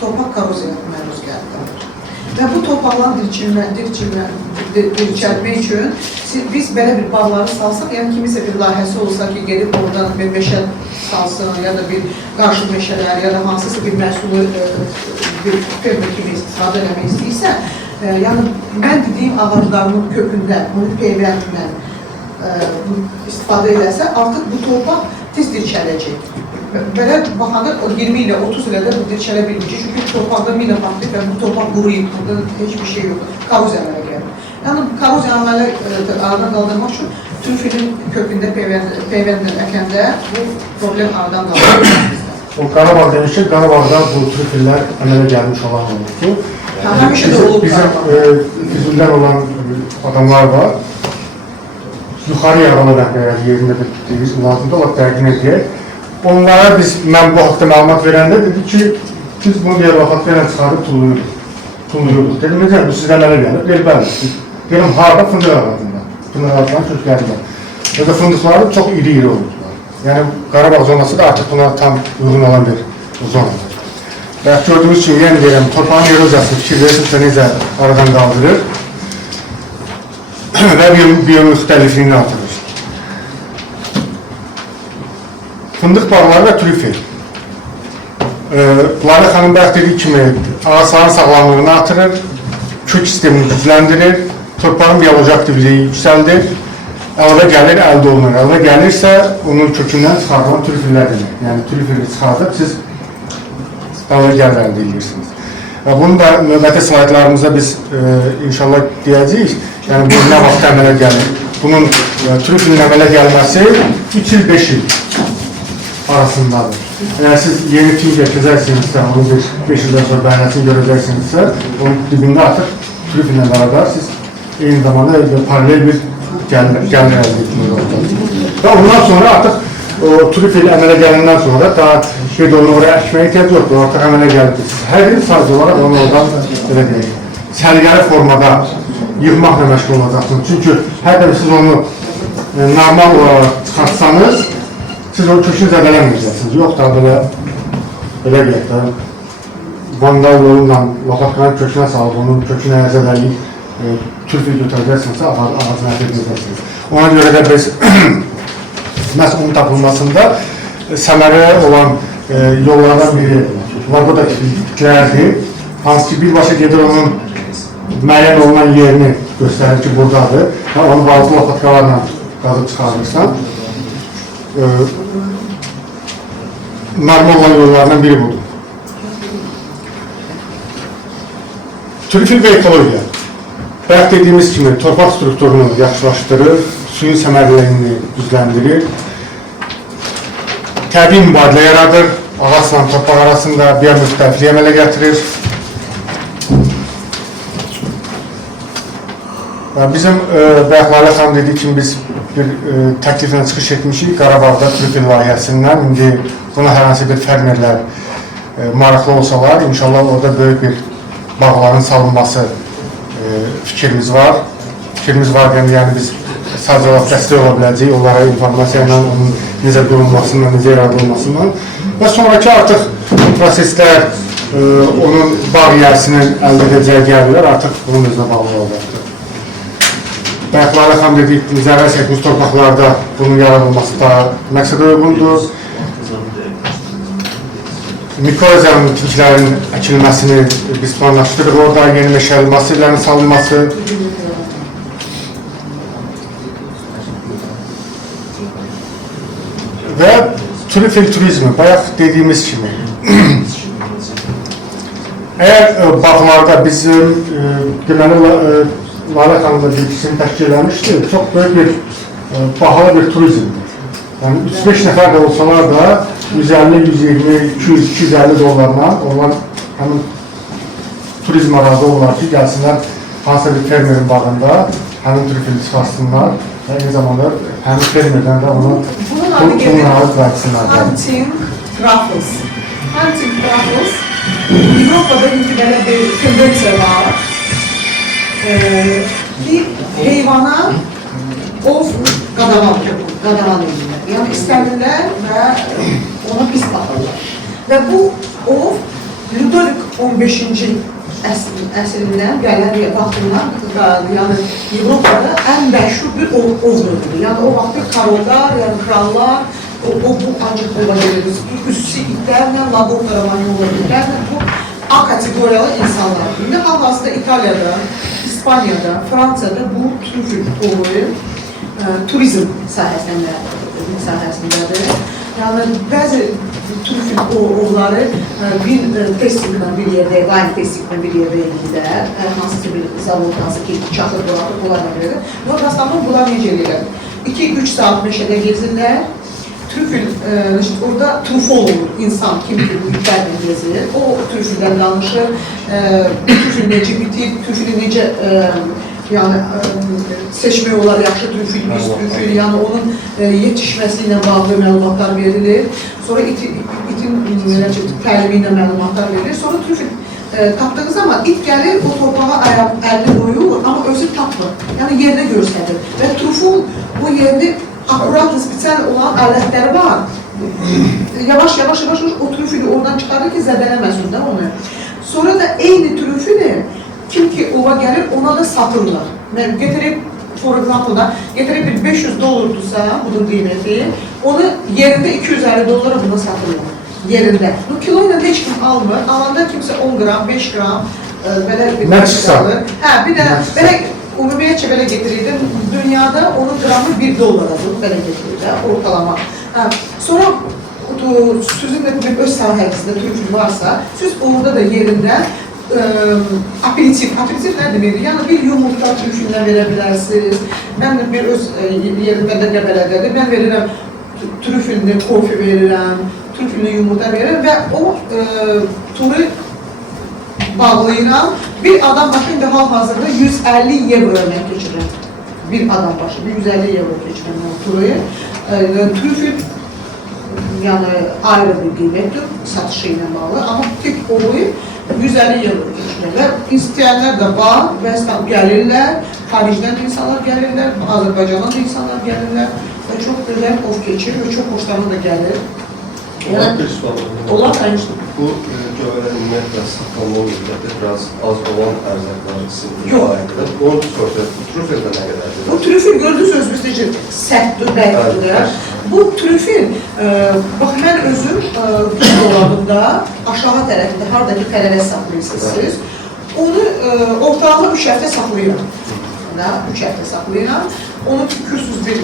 torpaq koroziyaya məruz gəlir. Və bu torpaqların dirçəlmək üçün biz belə bir bağları salsaq, yəni kimisə bir layihəsi olsa ki, gedib oradan bir meşə salsın, ya da bir qarşı meşələr, ya da hansısa bir məhsulu bir fermer kimi istifadə eləmək istəyirsə, yəni mən dediyim ağaclarının kökündə, onun peyvəndindən istifadə eləsə, artıq bu torpaq tez dirçələcək. Belə baxanda 20 ilə 30 ilə də bu dirçələ bilməyəcək. Çünki torpaqda mina patlayıb və bu torpaq quruyub, burada heç bir şey yoxdur. Korroziya əmələ gəlir. Yəni korroziya əmələ aradan qaldırmaq üçün trüfelin kökündə peyvəndin əkəndə bu problem aradan qaldırılır. O Qarabağ demişki, Qarabağda bu trüfellər əmələ gəlmiş olan olmuşdur. Həmişə də olub Qarabağ. Bizim olan adamlar var. Yuxarı yarana rəhbərlər yerində bir lazımda olaq dəqiq edək. Onlara mən bu haqda məlumat verəndə dedi ki, biz bunu Diyarbakırdan çıxarıb tulluyorduk. Dedim, necə, bu sizdən ələ gəlir? Deyil, bəli. Deyirəm, harada? Fındıq ağacında. Fındıq ağacının köklərində. Özə fındıqları çox iri oldular. Yəni, Qarabağ zonası da artıq buna tam uyğun olan bir zonadır. Və gördüğünüz kimi, yəni deyirəm, torpağın eroziyasını fikir verirsinizsə necə aradan qaldırır və biyomüxtəlifliyini artırır. Fındıq bağları və trüfel. Lara xanım bayaq dediyi kimi ağaçların sağlamlığını artırır, kök sistemini gücləndirir, torpağın biyoloji aktivliyi yüksəldir, əlavə gəlir əldə olunur. Əlavə gəlirsə, onun kökündən çıxarılan trüfellər demək. Yəni trüfeli çıxardıb siz əlavə gəlir əldə edirsiniz. Bunu da növbəti slaytlarımızda biz inşallah deyəcəyik. Yəni bu nə vaxt əmələ gəlir? Bunun trüfelin əmələ gəlməsi 3 il, 5 il arasındadır. Eğer siz yeni film getirəcəksinizsə, onu 5 ildən sonra bəhrəsini görəcəksinizsə, onun dibində artıq trüfellə beraber siz eyni zamanda paralel bir gəlir əldə etmək olacaqsınız. Və ondan sonra artıq o trüfel əmələ gəlindən sonra daha onu oraya əkməyə ehtiyac yoxdur, artıq əmələ gəldir. Hər il sadəcə olaraq onu oradan sərgəli formada yığmaqla məşğul olacaqsınız. Çünki hər dəfə siz onu normal olaraq çıxartsanız, siz o kökünü zədələməyəcəksiniz. Yox da belə deyək də, vandal yolunla lopatkanın kökünə salıb, onun kökünə zədələyib trüfel götürəcəksinizsə, ağacını əldə edəcəksiniz. Ona görə də biz məhz onun tapılmasında səmərəli olan yollardan biri laboda tiklərdir. Hansı ki, birbaşa gedir onun müəyyən olunan yerini göstərir ki, buradadır. Onu bazı lopatkalarla qazıb çıxarırsan. Normal olan yollardan biri budur. Trüfel və ekologiya. Bayaq dediyimiz kimi torpaq strukturunu yaxşılaşdırır, suyun səmərliliyini düzləndirir, təbii mübadilə yaradır, ağaçla torpaq arasında biyomüxtəlifliyi əmələ gətirir. Bizim bayaq Lalə xanım dediyi kimi biz bir təkliflə çıxış etmişik Qarabağda trüfel layihəsindən. İndi buna hər hansı bir fermerlər maraqlı olsalar, inşallah orada böyük bir bağların salınması fikrimiz var. Fikrimiz var, yəni biz sadəcə olaraq dəstək ola biləcəyik onlara informasiya ilə, onun necə qurulmasından, necə yaradılmasından və sonraki artıq proseslər onun bağ yərisinin əldə edəcəyi gəlirlər, artıq bunun özünə bağlı olacaqdır. Bayaqlara xan dedik, zərər çəkmiş torpaqlarda bunun yaradılması da məqsədə uyğundur. Mikrorəzənin bitkilərin əkilməsini biz planlaşdırırıq, orada yeni meşəli masivlərin salınması. Və trüfel turizmi, bayaq dediyimiz kimi. Əgər bağlarda bizim deməli Lalə xanım da bilgisini təşkil eləmişdi, çox böyük bir bahalı bir turizmdir. Yəni 3-5 nəfər də olsalar da 150, 120, 200, 250 dollarla onlar həmin turizm arazi olurlar ki, gəlsinlər hansısa bir fermerin bağında həmin trüfeli çıxarsınlar və eyni zamanda həmin fermerdən də onu alıp versinlər. Hunting Truffles. Hunting Truffles. Avrupa'da indi belə bir tendensiya var. Bir heyvana ov qadavan edirlər. Yəni istənirlər və ona pis baxırlar. Və bu ov Ludovik 15-ci əsrindən gələn vaxtından, yəni Avropada ən məşhur bir ov növüdür. Yəni o vaxtı karollar, yəni krallar, bu ancaq ova verilir. Üstü itlərlə, lagoklara manyolla itlərlə, bu A kategoriyalı insanlar. İndi hal-hazırda İtalyada, İspanyada, Fransada bu trüfel ovu turizm sahəsindədir. Yəni bəzi trüfel ovları bir testiklə bir yerdə, wine testiklə bir yerdə edirlər. Hansısa bir zavod, hansı ki, çaxır buraxıb, onlarla verir. Və rastlamda bunlar necə edirlər? 2-3 saat meşədə gezirlər. Trüfel, orada trufol olur, insan kim ki bu yüklərlə gezir, o trüfeldən danışır, trüfel necə bitir, trüfeli necə seçmək olar, yaxşı trüfel, pis trüfel, yəni onun yetişməsi ilə bağlı məlumatlar verilir, sonra itin təlimi ilə məlumatlar verilir, sonra trüfel tapdığı zaman it gəlir, o torpağa əlini qoyur, amma özü tapmır, yəni yerdə görsədir və trufol bu yerdə akuratlı, spesial olan ələtləri var. Yavaş-yavaş o trüfeli oradan çıxarır ki, zədələməsin də onu. Sonra da eyni trüfeli kim ki ova gəlir, ona da satırlar. Getirib, for example da, getirib bir 500 dolardırsa, bunun qiyməti, onu yerində 250 dolara buna satırlar. Yerində. Bu kilo ilə heç kim almır, alanda kimsə 10 qram, 5 qram, belə bir alır. Hə, bir də belə ümumiyyətcə belə getirirdim, dünyada onun qramı 1 dollaradır, belə getirirdə, ortalama. Sonra sizin də öz sahənizdə trüfel varsa, siz orada da yerində aperitif nə deməkdir? Yəni bir yumurta trüfellə verə bilərsiniz. Mən bir öz yerimdə də Qəbələdədir, mən verirəm trüfelini, kofi verirəm, trüfelini yumurta verirəm və o turu bağlayıram. Bir adam başı indi hal-hazırda 150 euroya mən keçirəm. Bir adam başı 150 euro keçirəm o turu. Trüfel yəni ayrı bir qiymətdir, satışı ilə bağlı. Amma tek ovu 150 euro keçirərlər. İstəyənlər də var və gəlirlər, xaricdən də insanlar gəlirlər, Azərbaycandan da insanlar gəlirlər və çox gözəl ov keçir və çox xoşlarına da gəlir. Onlar tanışdır. Bu göbələk ümumiyyətlə saxlanma müddəti biraz az olan ərzaqları sizin aiddir. Onu soruşaq, trüfeldə nə qədərdir? Bu trüfel gördünüz özünüz necə sərtdir, bərkdir. Bu trüfel, bax mən özüm dolabında aşağı tərəfində, haradakı tərəvəz saxlayırsınız siz, onu ortalama 3 həftə saxlayıram. 3 həftə saxlayıram. Onu tükürsüz bir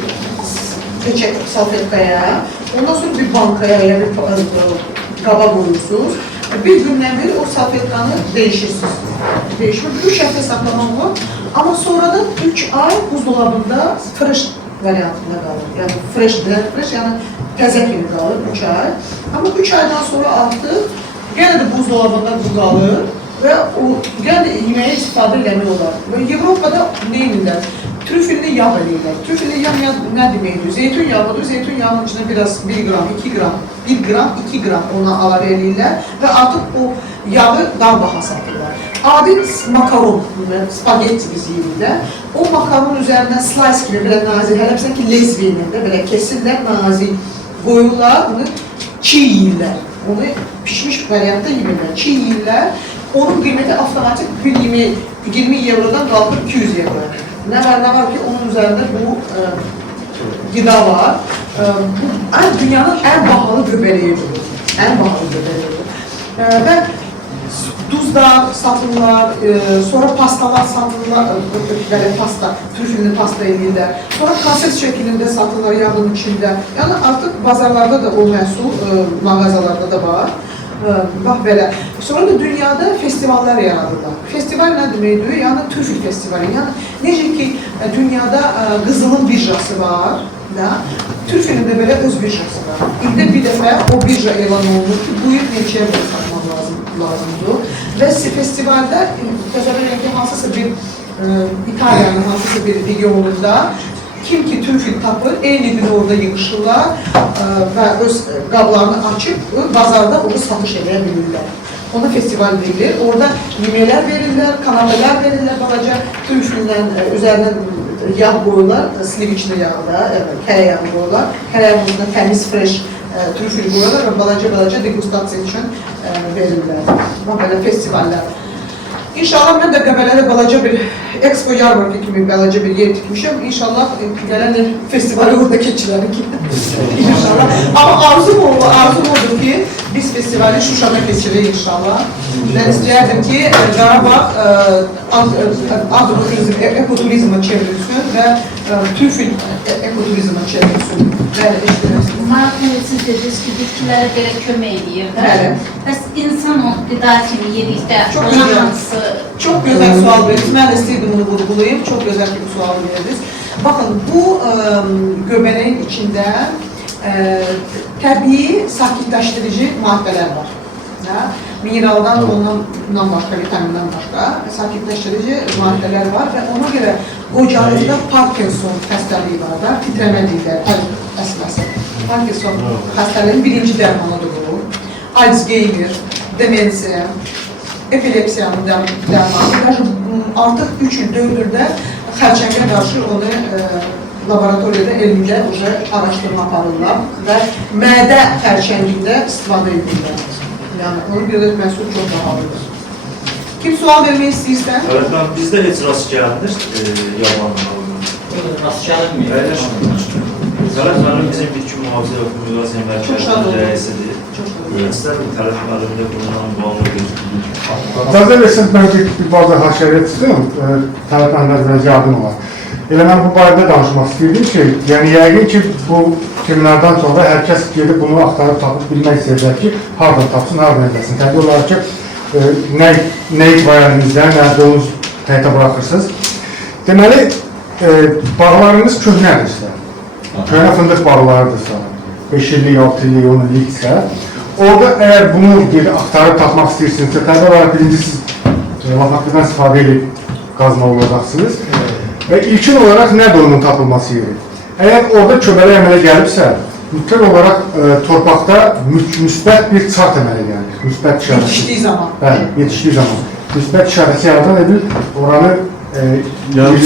peçək salfetkaya, ondan sonra bir bankaya ya bir qaba qoyursunuz. Bir gündən beri o salfetkanı değişirsiniz. Değişmir. 3 həftə saxlamaq var. Amma sonra da 3 ay buzdolabında fresh variantında qalır. Yəni fresh, yəni təzə kimi qalır 3 ay. Amma 3 aydan sonra artıq yenə də buzdolabında bu qalır və yenə də yeməyə istifadə eləmək olar. Və Avropada nə edirlər? Trüfelini yağ eləyirlər. Trüfelini yağ nə deməkdir? Zeytun yağıdır. Zeytun yağının içində biraz 1 gram, 2 gram, 1 gram, 2 gram ona əlavə eləyirlər və artıq o yağı daha baha satırlar. Adi makaron, spagetti biz yeyirlər. O makaronun üzərindən slice kimi belə nazik, hələ bilsən ki, lezviyində belə kesirlər, nazik qoyurlar, bunu çiğ yeyirlər. Onu pişmiş variantda yeyirlər, çiğ yeyirlər. Onun qiyməti avtomatik 20 eurodan qalxır 200 euroya. ne var ki onun üzerinde bu gıda var. Bu dünyanın en pahalı göbeleğidir. En pahalı göbeleğidir. Ve duzlar satırlar, sonra pastalar satırlar, böyle pasta, trüflü pasta elinde. Sonra kaset şeklinde satırlar yağın içinde. Yani artık bazarlarda da o məhsul, mağazalarda da var. Bax belə. Sonra da dünyada festivallar yaradırlar. Festival nə deməkdir? Yəni trüfl festivali. Yəni necə ki dünyada qızılın birjası var, da trüflün də belə öz birjası var. İldə bir dəfə o birja elan olunur ki, bu il neçəyə belə satmaq lazımdır. Və festivalda təsəvvür edin ki, hansısa bir İtaliyanın hansısa bir regionunda kim ki trüfl tapır, eyni gün orada yığışırlar və öz qablarını açıb bazarda onu satış edə bilirlər. Ona festival verilir. Orada yeməklər verirlər, kanapelər verirlər, balaca trüflündən üzərinə yağ qoyurlar, sliviçli yağda, kərə yağı qoyurlar. Kərə yağında təmiz, fresh trüfl qoyurlar və balaca degustasiya üçün verirlər. Belə festivallər. İnşallah mən də Qəbələdə balaca bir Expo Yarmarka kimi balaca bir yer tikmişəm. İnşallah gələn il festivali orada keçirərik. İnşallah. Amma arzum odur ki, biz festivali Şuşada keçirik inşallah. Ben istəyərdim ki, Qarabağ agroturizm, ekoturizma çevrilsin və trüfl ekoturizma çevrilsin. Markayı siz dediniz ki, bitkilərə belə kömək edir. Bəs insan o qida kimi yedikdə ona hansı? Çok güzel sual verdiniz. Ben de isteydim bunu vurgulayayım. Çok güzel bir sual verdiniz. Bakın bu göbeleğin içinde tabii sakitleştirici maddeler var. Mineraldan ondan başka, vitaminden başka sakitleştirici maddeler var ve ona göre qocalıqda Parkinson xəstəliyi var da, titrəmə deyirlər, əsməsi. Parkinson xəstəliyinin birinci dərmanıdır bu. Alzheimer, demensiya, epilepsiyanın dərmanı. Artıq 3 il, 4 ildə xərçəngə qarşı onu laboratoriyada elmcə araşdırma aparırlar və mədə xərçəngində istifadə edirlər. Yəni, onun bir də məhsul çox bahalıdır. Kim sual vermək istəyirsən? Evet, bizdə heç rast gəlinir yabanlarına. Rast gəlmir. Sərət müəllim bizim bitki mühafizə və Qurulasiya Mərkəzinin rəisidir. İstədim tərəf müəllimdə bundan bağlı bir İcazə versək, mən bir bazı haşəriyə çıxdım, Tərəf müəllimə yardım olar. Elə mən bu barədə danışmaq istəyirdim ki, yəni yəqin ki, bu filmlərdən sonra hər kəs gedib bunu axtarıb tapıb bilmək istəyəcək ki, hardan tapsın, hardan edəsin. Təbii olaraq ki, nə var əlinizdə, nə doluz həyata buraxırsınız. Deməli, bağlarınız köhnədirsə, köhnə fındıq bağlarıdırsa, 5 illik, 6 illik, 10 illiksə, orada əgər bunu axtarıb tapmaq istəyirsinizsə, təbii olaraq birinci siz vaxtlıqdan istifadə edib qazma olacaqsınız. Və ilkin olaraq nədir onun tapılması yeri? Əgər orada köbələ əmələ gəlibsə, mütləq olaraq torpaqda müsbət bir çart əmələ gəlir. Müsbət işarəsi. Yetişdiyi zaman. Bəli, yetişdiyi zaman. Müsbət işarəsi yaradan edir, oranı yarıb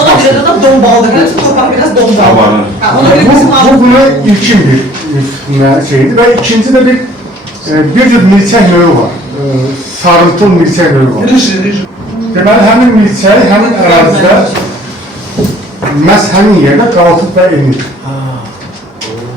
Ona göre de dombaldır. Torpak biraz dombaldır. Ona göre bizim Bu buna ilkin bir şeydir və ikinci də bir cür milçək növü var. Sarımtıl milçək növü var. Rıj. Deməli, həmin milçək, həmin ərazidə məhz həmin yerdə qalxıb və enir.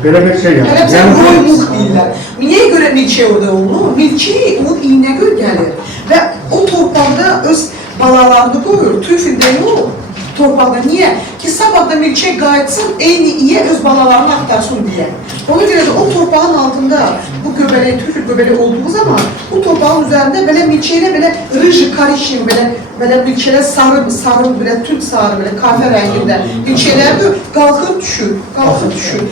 Belə bir şey yəni. Hələ bizə roymuz deyirlər. Niyə görə milçək orada olunur? Milçək onun iyinə görə gəlir və o torpaqda öz balalarını qoyur. Trüfl deyil o torpaqda. Niyə? Ki sabahda milçək qayıtsın, eyni iyə öz balalarını axtarsın deyə. Ona görə də o torpağın altında bu göbələk, trüfl göbələk olduğu zaman bu torpağın üzərində belə milçəklə belə rıj, karişin, belə milçəklə sarı, belə tünd sarı, belə kahve rəngində milçəklər qalxır, düşür.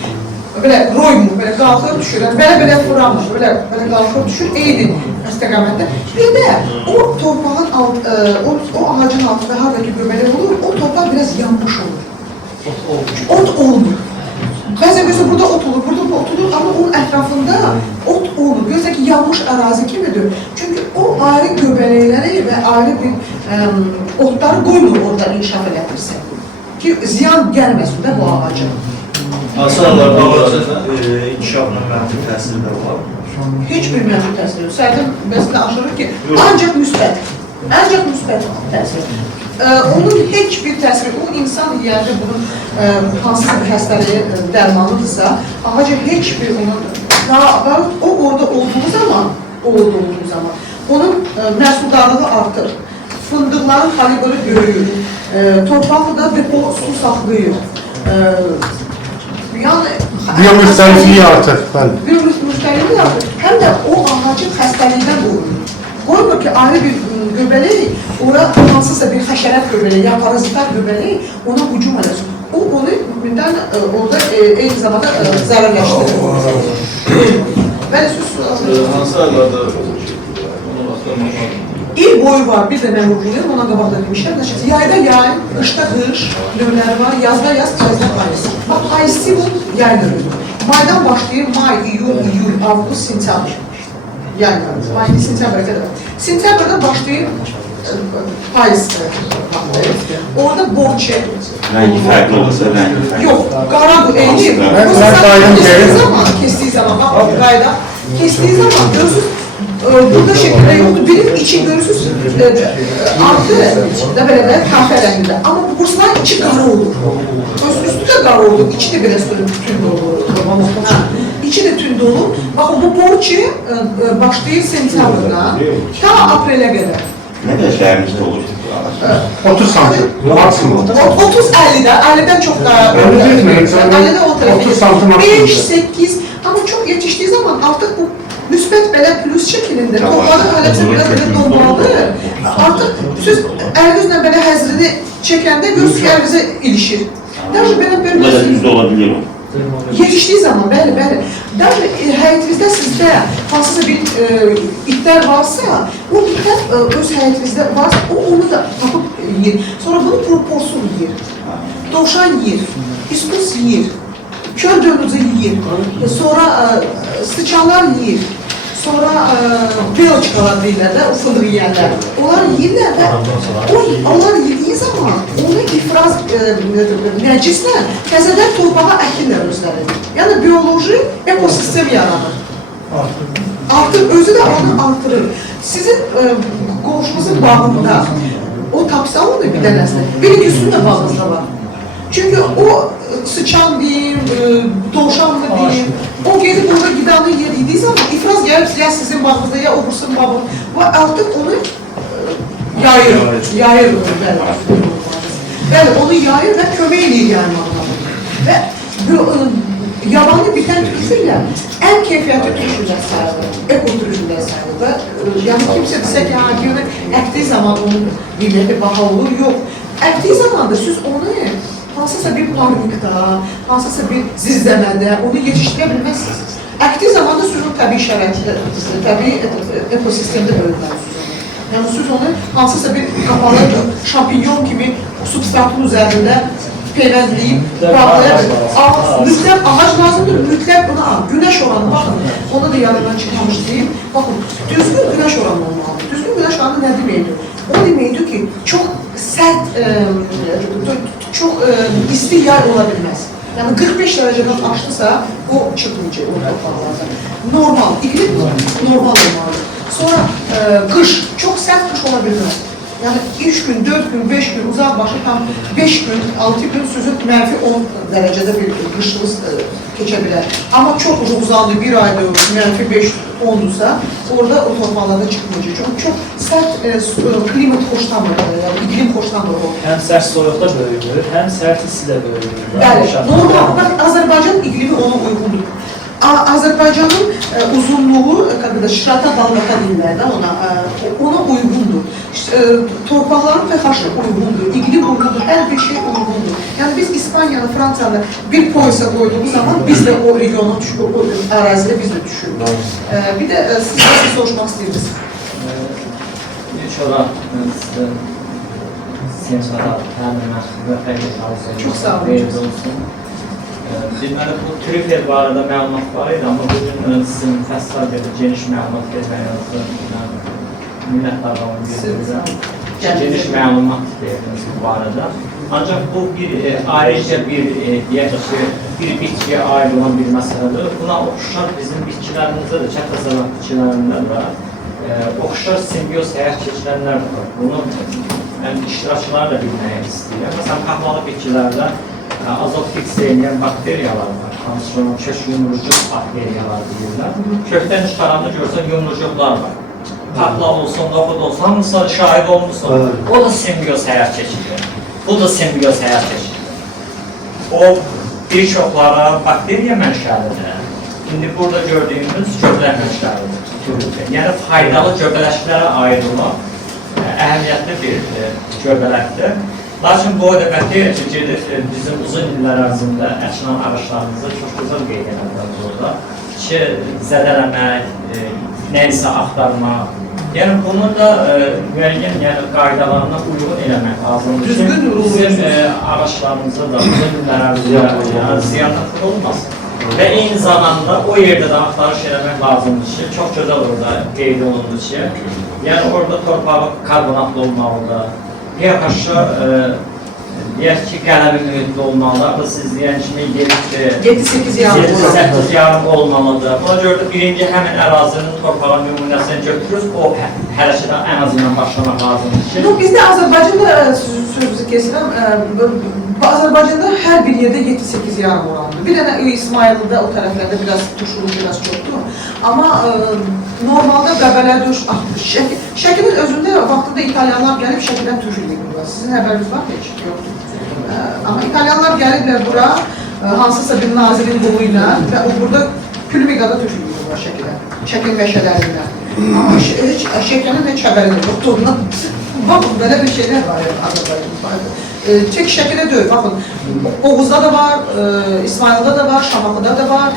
Belə roymu, belə qalxır, düşür. Belə fıranmış, belə qalxır, düşür, eyni istiqamətdə. Bir də o torpağın o ağacın altında haradakı göbələk olur, o torpaq biraz yanmış olur. Ot olmur. Bəzən gözlə burada ot olur, amma onun ətrafında ot olur. Gözlə ki, yanmış ərazi kimidir. Çünki o ayrı göbələkləri və ayrı bir otları qoymur orada inkişaf elədirsə. Ki, ziyan gəlməsin də bu ağaca. Hasarlar bağlıca inkişafına mənfi təsiri də var. Heç bir mənfi təsiri yox. Sərdən məsələ aşırır ki, ancaq müsbət. Ancaq müsbət təsir. Onun heç bir təsiri, o insan yiyəndə bunun hansısa bir xəstəliyi dərmanıdırsa, ağaca heç bir onun, o orada olduğu zaman, onun məhsuldarlığı artır, fındıqların kalibri böyüyür, torpaqda depo su saxlayır. Yəni, Biyomüstəlifliyi artır. Biyomüstəlifliyi artır. Həm də o ağacın xəstəliyindən qorunur. Qoyma ki, ayrı bir göbələk, ora hansısa bir həşərat göbələk, ya parazitar göbələk ona hücum edəcək. O, onu orada eyni zamanda zərərləşdirir. Bəli, söz Hansı aylarda onu baxdırmaq? İl boyu var, bir də mən vurgulayım, ona qabaqda demişlər. Yayda yay, qışda qış növləri var, yazda yaz, payızda payız. Bax, payızı bu yay növüdür. Maydan başlayır, may, iyul, avqust, sentyabr. Yay növüdür, mayın sentyabrə qədər. Sentyabrdan başlayır payız vaxtı. Orada borçe. Rəngi fərqli olsa, rəngi fərqli. Yox, qara bu eyni. Kestiği zaman, bak qayda, kestiği zaman görürsünüz, burada şekilde yoktu. Birin içi görürsünüz altı da böyle kahve renginde. Ama bu kurslar içi qara olur. Üstü de qara olur, içi de biraz tünd olur. İçi de tünd olur. Bakın bu borçi başlayır sentyabrdan ta aprele kadar. Nə qədər şəhərimizdə olur? 30 santim maksimum. 50'den çok daha. 50'de o tarafı. 30 santim maksimum. 5, 8 ama çok yetiştiği zaman artık bu müsbət belə plus şeklinde topladı, hələsə belə dolmalı. Artıq siz əlinizlə belə həzrini çəkəndə görürsünüz ki, əlinizə ilişir. Даже belə Bu qədər düzdə ola bilir o. yetişdiği zaman, bəli. Даже həyatinizdə sizdə hansısa bir itlər varsa, o itlər öz həyatinizdə varsa, o onu da tapıb yiyir. Sonra bunu proporsiyon yiyir. Dovşan yiyir, iskus yiyir, kör dönüzü yiyir, sonra sıçanlar yiyir. Sonra belçikalar deyirlər də, o fındığı yiyənlər. Onlar yiyirlər və onlar yediği zaman onu ifraz nəcislə təzədən torpağa əkirlər özləri. Yəni biyoloji ekosistem yaranır. Artır, özü də onu artırır. Sizin qonşunuzun bağında o tapsalmı bir dənəsi? Bir ikisinin də bağınızda var. Çünkü o sıçan diyeyim, doğuşan mı diyeyim, o gelip orada gidanı yediği zaman ifraz gelip ya sizin bağınızda ya obursun bağın. Ve artık onu yayır. Evet, onu yayır ve kömeğiyle yani anlamı. Ve yabanı biten tüksüyle en keyfiyatlı tüksüyle sayılır, ekotürüzüyle sayılır. Yani kimse dese ki günü ektiği zaman onun milleti baha olur, yok. Ektiği zaman da siz onu hansısa bir parnikda, hansısa bir zizləmədə onu yetişdirə bilməzsiniz. Əkdiği zaman da sürün təbii şəraitdə, təbii ekosistemdə bölünməlisiniz. Yəni siz onu hansısa bir kapalı şampinyon kimi substratın üzərində peyvəndləyib, bağlayabilir. Mütləq ağac lazımdır, mütləq buna güneş oranı, baxın, onu da yanından çıxmamış deyim. Baxın, düzgün güneş oranı olmalıdır. Düzgün güneş oranı nə deməkdir? O deməkdir ki, çox sərt, çox isti yay ola bilməz. Yəni 45 dərəcədən aşdısa, o çıxmayacaq o torpaqlarda. Normal, iklim normal olmalıdır. Sonra qış, çox sərt qış ola bilməz. Yəni 3 gün, 4 gün, 5 gün, uzaq başı tam 5 gün, 6 gün sözün mənfi 10 dərəcədə bir qışımız keçə bilər. Amma çox uzanlı bir ayda mənfi 5-10'dursa, orada o torpaqlarda çıxmayacaq. Çünki çox sərt klimat xoşlanmır, yəni iklim xoşlanmır o. Həm sərt soyuqda böyüyür, həm sərt istidə böyüyür. Bəli, normal, Azərbaycan iklimi ona uyğundur. Azərbaycanın uzunluğu, şirata dalqata deyirlər də ona uyğundur. Torpaqların pH-ı uyğundur, iklim uyğundur, hər bir şey uyğundur. Yəni biz İspaniyanı, Fransanı bir poysa qoyduğumuz zaman biz də o regiona düşürük, o ərazidə biz də düşürük. Bir də sizə soruşmaq istəyirsiniz. İlk olaraq sizə Sençara təminat müvəffəqiyyət arzusu. Çox sağ olun. Deməli, bu trüfel barədə məlumat var idi, amma bugün sizin fəsal qədər geniş məlumat verməyinizi minnətdarlığımı bildirirəm. Geniş məlumat verdiniz bu barədə. Ancaq bu ayrıca deyək ki, bir bitkiyə aid olan bir məsələdir. Buna oxşar bizim bitkilərimizdə də, kənd təsərrüfat bitkilərində də oxşar simbiyoz həyat keçirənlər var. Bunu iştirakçılar da bilmək istəyir. Məsələn, kahvalı bitkilərdə azot fixləyən bakteriyalar var. Hansının kök yumrucu bakteriyalar deyirlər. Kökdən çıxaranda görsən yumrucuqlar var. Patla olsun, noxud olsun, hamısına şahid olmuşsun. O da simbiyoz həyat keçirir. Bu da simbiyoz həyat keçirir. O bir çoxlara bakteriya mənşəlidir. İndi burada gördüyümüz göbələk mənşəlidir. Yəni faydalı göbələklərə ayrılmaq əhəmiyyətli bir göbələkdir. Lakin bu o deməkdir ki, bizim uzun illər ərzində əçinan ağaçlarımızda çox gözəl qeyd edildir burada ki, zədələmək, nəysə axtarmaq. Yəni bunu da müəyyən qaydalarına uyğun eləmək lazımdır. Bizim ağaçlarımızda da uzun illər ərzində ziyanlıqlı olmasın. Və eyni zamanda o yerdə də axtarış eləmək lazımdır ki, çox gözəl orada qeyd olundu ki, yəni orada torpağı karbonatlı olmalıdır. pH-ı deyək ki, qələbi mühitli olmalıdır. Siz deyən kimi 7-8 yarım olmalıdır. Buna görə də birinci həmin ərazinin torpağın nümunəsini götürürüz, o hərəkətə ən azından başlamaq lazımdır ki. Bizdə Azərbaycanda, sözünüzü kesirəm, Azərbaycanda hər bir yerdə 7-8 yarım orandır. Bir dənə İsmaildə o tərəflərdə biraz tuşulur, biraz çoxdur. Amma normalda Qəbələ duş, Şəkinin özündə vaxtında İtalyanlar gəlib Şəkidən tuş edirlər. Sizin həbəriniz var mı heç? Yoxdur. Amma İtalyanlar gəliblər bura, hansısa bir nazirin qolu ilə və o burada külmigada tuş edirlər Şəkidən, Şəkin məşələrindən. Amma Şəkinin heç həbəri yoxdur. Baxın, belə bir şeylər var Azərbaycanda. Çək Şəkidə deyil, baxın, Oğuzda da var, İsmaildə da var, Şamaxıda da var.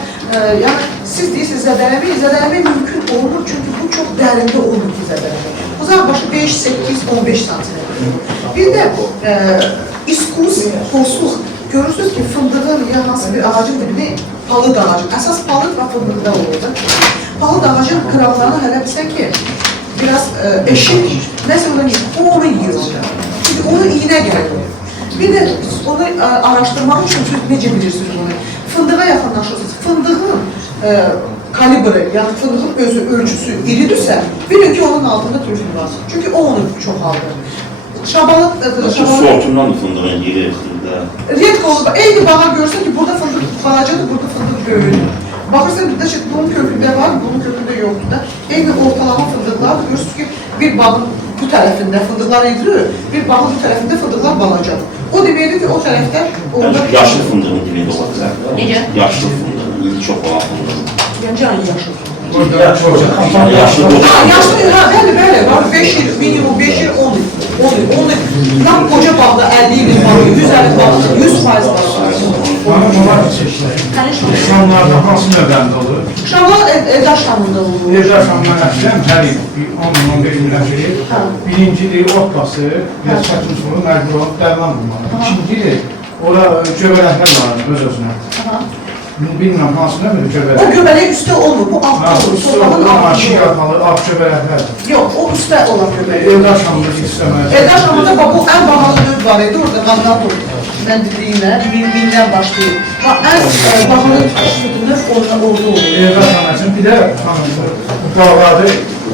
Yəni, siz deyirsiniz zədələmək mümkün olmur, çünki bu çox dərində olur ki, zədələmək. O zaman başı 5, 8, 15 santimetr. Bir də iskus, porsuq, görürsünüz ki, fındığın ya hansı bir ağacın dibini palıd ağacı, əsas palıd və fındıqda olur. Palıd ağacın krallarını hələ bilsə ki, biraz eşik, nəsə onu yiyor. Çünki onu iğnə gəlir. Bir də onu araşdırmaq üçün siz necə bilirsiniz bunu? Fındığa yaxınlaşırsınız. Fındığın kalibri, yəni fındığın özü ölçüsü iridirsə, bilin ki, onun altında türkün var. Çünki o onu çoxaldır. Şabalık sortundan da fındığın yeri redk olur. Eyni bağa görürsən ki, burada fındık balacadır, burada fındık böyüdür. Baxırsan, bir də bunun kökündə var, bunun kökündə yoxdur da. Eyni ortalama fındıqlar, görürsünüz ki, bir bağın bu tərəfində fındıqlar edilir, bir bağın bu tərəfində fındıqlar balacadır. O deməkdir ki, o tərəfdə... Yaşlı fındığın dibində ola bilər. Necə? Yaşlı fındığın, iyi çox olan fındığın. Yəni, canı yaşlı fındıq. Yaşlı Ha, yaşlı, bəli, var 5 il, minimum 5 il, 10 il. Yan koca bağda 50 il var, 150 bağda, 100% var. Şamlarda hansı növbəndə olur? Şamlar Eldar şamında olur. Eldar şamından əsləm, hər il 10-15 milyon verir. Birincidir, otlası, biraz çətin sonra məcbur olub dərman bulmalı. İkincidir, ora göbələklər var öz-özünə. Bilmirəm, hansı növbədir göbələk? O göbələk üstə olmur, bu altda olur. Üstə olur, amma iki qalmalı, alt göbələklərdir. Yox, o üstə olan göbələk. Eldar şamında istəməz. Eldar şamında bu ən bahalı növ var idi, orada qandan oldu. Mən dediyimə, 1000-dən başlayıb. Ən bahalı növ orada olur. Eldar şamacın bir də dağlarda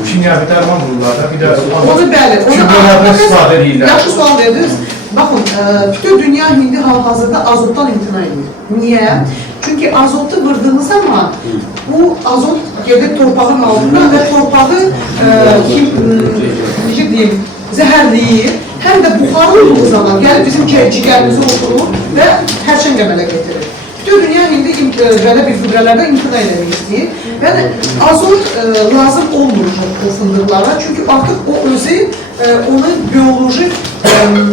kimyəvi dərman bulurlar da, bir də... Onu bəli, göbələklər istifadə edirlər. Yaxşı sual verdiniz. Baxın, bütün dünya indi hal-hazırda azotdan imtina edir. Niyə? Çünki azotu vırdığınız zaman bu azot gelir torpağın altına və torpağı necə deyim, zəhərləyir. Həm də buxarlı olduğu zaman gəlib bizim cigərimizi oturur və hərçən qəmələ getirir. Bütün dünya indi belə bir gübrələrdə imtina eləmək istəyir. Yəni, azot lazım olmur o fındıqlara. Çünki artıq o özü onu biyoloji,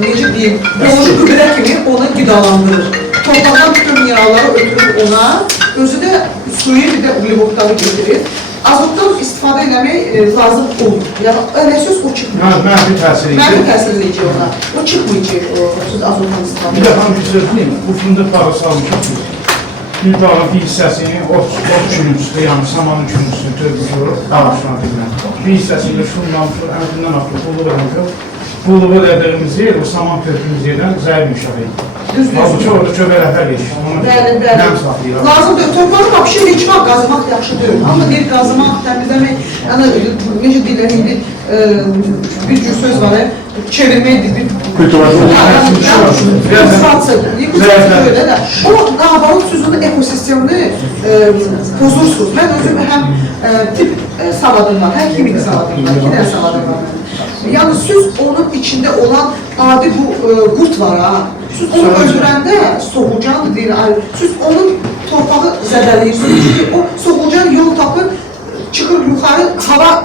necə deyim, biyoloji gübrə kimi onu qidalandırır. Torpaqdan bütün mineralları ötürür ona, özü də suyu bir də uglivodları getirir. Azotdan istifadə eləmək lazım olur. Yəni, ələsiz o çıxmayacaq. Mənfi təsir edir. Mənfi təsir edəcək ona. O çıxmayacaq, siz azotdan istifadə Bir dəfə bir söz deyim, bu fındıq bağı salmışıq biz. Bir bağın bir hissəsini, ot külüncüsü, yəni samanın külüncüsünü tökmüşük, dağışına dilən. Bir hissəsində şundan, əmrindən atılıb, olur əmri. qulubu dediğimiz yer, o saman tökdüyümüz yerdən zəif inşaat edildi. Halbuki orada köbələklər yetişir. Bəli, Nəm saxlayır. bəli. Lazımdır. Torpağı vapşe içmək, qazmaq yaxşı deyil. Amma deyir qazmaq, təmizləmək, yəni necə deyirlər indi bir cür söz var, çevirməkdir, bir o Qabalıq süzünün ekosistemini pozursunuz. Mən özüm həm tip savadım var, həm kimik savadım var, 2 dənə savadım var. Yəni siz onun içində olan adi bu qurt var ha. Siz onu öldürəndə soğucan deyir, siz onun torpağı zədələyirsiniz. Çünki o soğucan yol tapır, çıxır yuxarı, hava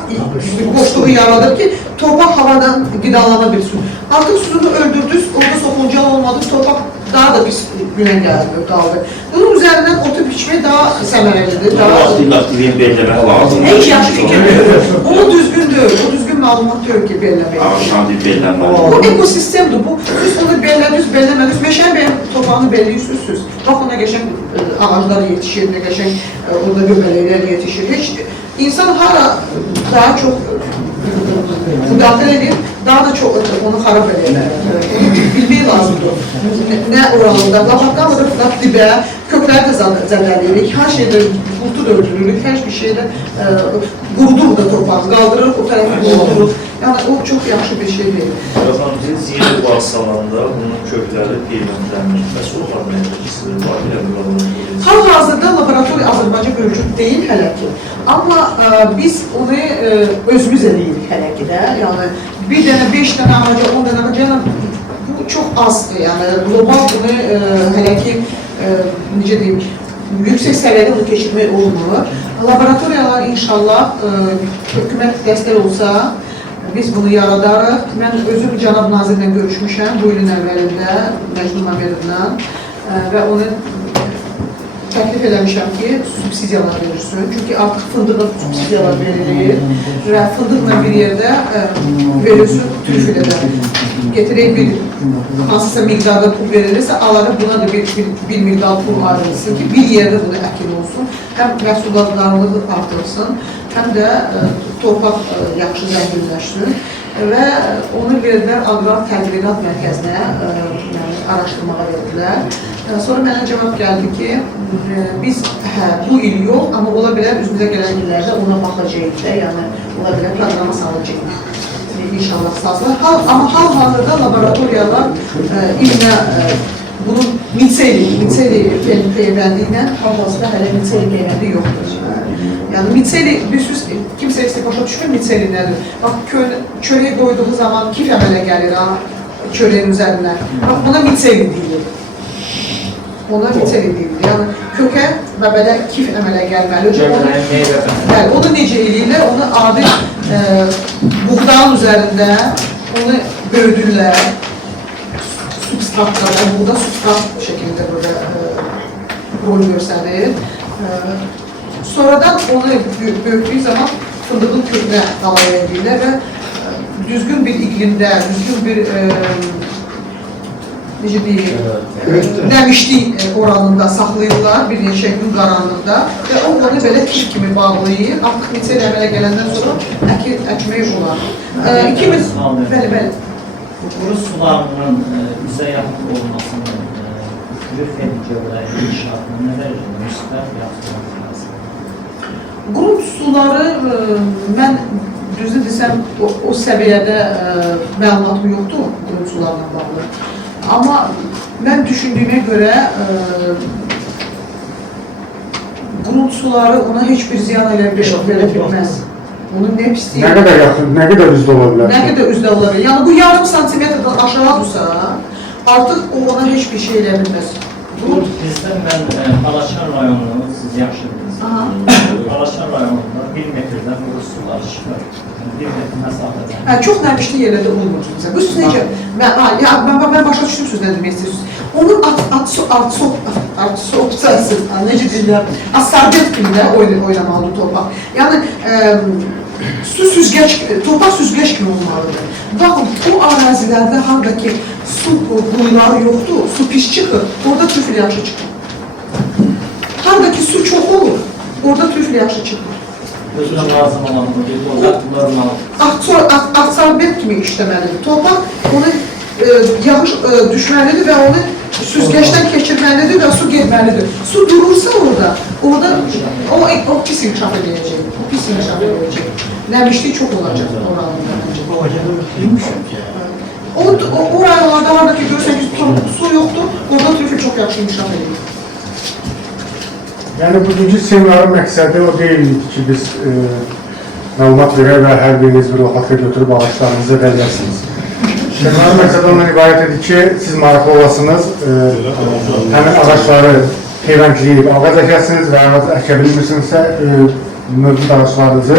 boşluğu yaradır ki, torpaq havadan qidalana bilsin. Artıq siz onu öldürdünüz, orada soğucan olmadı, torpaq daha da pis günə qaldı. Bunun üzərindən otu biçmək daha səmərəlidir. Aktivin belirləmək lazım. Heç yaxşı fikirdir. O düzgün deyil, o düzgün məlumat deyil ki, belirləmək. Aktivin belirləmək. Bu ekosistemdir bu. Siz onu belirlədiniz, belirləmədiniz. Meşənin benim torpağını belirləyirsiniz. Bax, ona qəşəng ağaclar yetişir, nə qəşəng orada göbələklər yetişir. Heç insan hara daha çox müdaxilə edir, daha da çox onu xarab edir. Bilmək lazımdır. Nə oralında, labaqqalıdır, dibə, kökləri də zədələyirik, hər şeydə qurtu da öldürürük, hər bir şeydə qurudur da torpağı, qaldırırıq, o tərəfi quruduruq. Yəni, o çox yaxşı bir şey deyil. Biz yeni bağsalanda bunun kökləri qiymətlənir. Bəs o var nədir? Hal-hazırda laboratoriya Azərbaycan mövcud deyil hələ ki. Amma biz onu özümüz eləyirik hələ ki də. Yəni, bir dənə, 5 dənə ağaca, 10 dənə ağaca, bu çox azdır. Yəni, qlobal bunu hələ ki, necə deyim, yüksək səviyyədə onu keçirmək olmur. Laboratoriyalar inşallah hökumət dəstək olsa, biz bunu yaradarıq. Mən özüm cənab nazirlə görüşmüşəm bu ilin əvvəlində, Məcnun Məmmədovla və onu təklif eləmişəm ki, subsidiyalar verirsin. Çünki artıq fındığa subsidiyalar verilir və fındıqla bir yerdə verirsin trüfülə də. Getirək bir hansısa miqdarda pul verilirsə, alaraq buna da bir miqdar pul ayrılsın ki, bir yerdə bunu əkin olsun. Həm məhsuldarlığı artırsın, həm də torpaq yaxşı zənginləşsin və onu verdilər Aqrar Tədqiqat Mərkəzinə araşdırmağa verdilər. Sonra mənə cavab gəldi ki, biz bu il yox, amma ola bilər üzümüzə gələn illərdə ona baxacağıq da, yəni ola bilər proqrama salacağıq. İnşallah salsınlar. Amma hal-hazırda laboratoriyalar ilinə bunun mitseli peyvəndi ilə hal-hazırda hələ mitseli peyvəndi yoxdur. Yəni mitseli, bilirsiniz, kimsə isə başa düşmür mitseli nədir? Bax, çörək qoyduğu zaman kif əmələ gəlir çörəyin üzərindən. Bax, buna mitseli deyilir. Ona mitseli deyilir. Yəni kökə və belə kif əmələ gəlməli. Onu necə eləyirlər? Onu adi buğdağın üzərində onu böyüdürlər. Substratlarda, buğda substrat şəkildə burada rol göstərir. Sonradan onu böyütdüyü zaman fındığın kökünə qalaya edirlər və düzgün bir iqlimdə, düzgün bir necə deyil, nəmişlik oranında saxlayırlar bir neçə gün qaranlıqda və o onu belə kif kimi bağlayır. Artıq mitsel əmələ gələndən sonra əkmək olar. Bəli. Quru sularının üzə yaxın olmasının lütfen göbələyi inşaatına nə dərəcədə müsbət yaxın? Qrunt suları, mən düzü desəm, o səviyyədə məlumatım yoxdur qrunt sularla bağlı. Amma mən düşündüyümə görə qrunt suları ona heç bir ziyan verə bilməz. Onun nə pisliyi? Nə qədər yaxın, nə qədər üzdə ola bilər? Nə qədər üzdə ola bilər? Yəni bu yarım santimetrdən aşağı dursa, artıq o ona heç bir şey elə bilməz. Bizdə mən Alaşan rayonunu, siz yaxşı bilirsiniz. Alaşan rayonunda 1 metrdən quru sular çıxır. 1 metr məsafədən. Çox nəmişli yerlərdə olmur. Bu siz necə? Mən başa düşdüm siz nə demək istəyirsiniz. Onun absorpsiyası, necə deyirlər, asarbet kimi də oynamalıdır torpaq. Yəni, torpaq süzgəç kimi olmalıdır. Baxın, bu ərazilərdə haradakı su quyuları yoxdur, su pis çıxır, orada trüfül yaxşı çıxır. Haradakı su çox olur, orada trüfül yaxşı çıxır. Özünə lazım olan bu normal. absorbent kimi işləməlidir. Torpaq onu yağış düşməlidir və onu süzgəçdən keçirməlidir və su getməlidir. Su durursa orada o pis inkişaf edəcək. O pis inkişaf edəcək. Nəmişlik çox olacaq oralarda. O rayonlarda var ki, görürsək ki, su yoxdur, orada trüfül çox yaxşı inkişaf edir. Yəni, bugünkü seminarın məqsədi o deyildi ki, biz məlumat verək və hər biriniz bir loxatka götürüb ağaçlarınızı verəsiniz. Seminarın məqsədi ondan ibarət edir ki, siz maraqlı olasınız, həmin ağaçları peyvəndləyib ağac əkəsiniz və ağac əkə bilmirsinizsə, mövcud ağaçlarınızı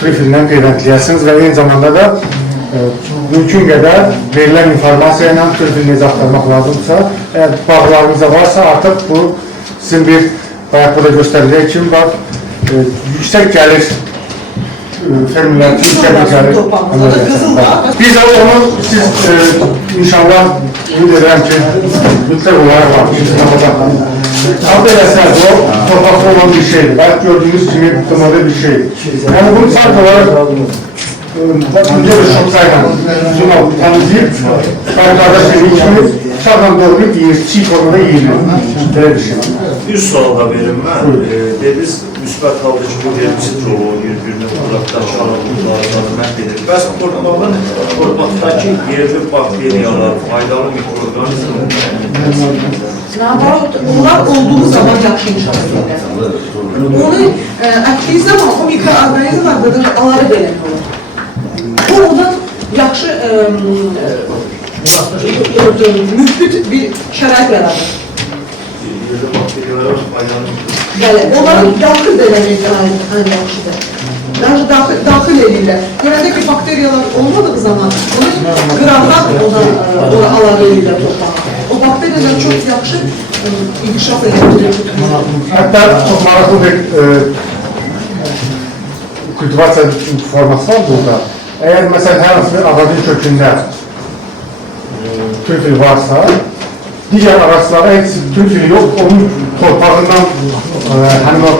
trüfüllə peyvəndləyəsiniz və eyni zamanda da mümkün qədər verilən informasiya ilə trüfül necə axtarmaq lazımsa, əgər bağlarınızda varsa, artıq bu sizin bir, bayaq burada göstərildiyi kimi var, yüksək gəlir fermlər, yüksək gəlir. Biz onu siz inşallah ümid edirəm ki, mütləq olaraq var. Adı eləsəz o, torpaqlı olan bir şeydir. Bayaq gördüyünüz kimi qımalı bir şeydir. Yəni bunu sadəcə olaraq önce bir şok sayıdan zunal tanızlayıp kardeş dediği kimi sağdan doğrayıp yiyir, çiğ formada yiyilir. Böyle bir şey. Bir sual da verim ben. Dediniz müsbət halda ki, bu verimsiz çoğu bir-birini uzaqdan şarablıqlardan məhv edir. Bəs torpaqdakı yerli bakteriyalar, faydalı mikroorganizmlər Onlar olduğu zaman yaxşı inkişaf edirlər. Onu əkdiyi zaman o mikroorganizmlər qədər aları belə olur. O ondan yaxşı müfbit bir şərait yaradır. yerli bakteriyalar faydalı Bəli, onların daxil da eləmək ən yaxşıdır. Daxil edirlər. Görəndə ki, bakteriyalar olmadığı zaman onu qıraqdan ona aları edirlər torpağa. O bakteriyalar çox yaxşı inkişaf edir. Hatta çok maraqlı bir kultivasiya forması var burada. Eğer mesela her hansı bir ağacın kökünde trüfül varsa, diğer ağaçlara hiç trüfül yok, onun torpağından hani o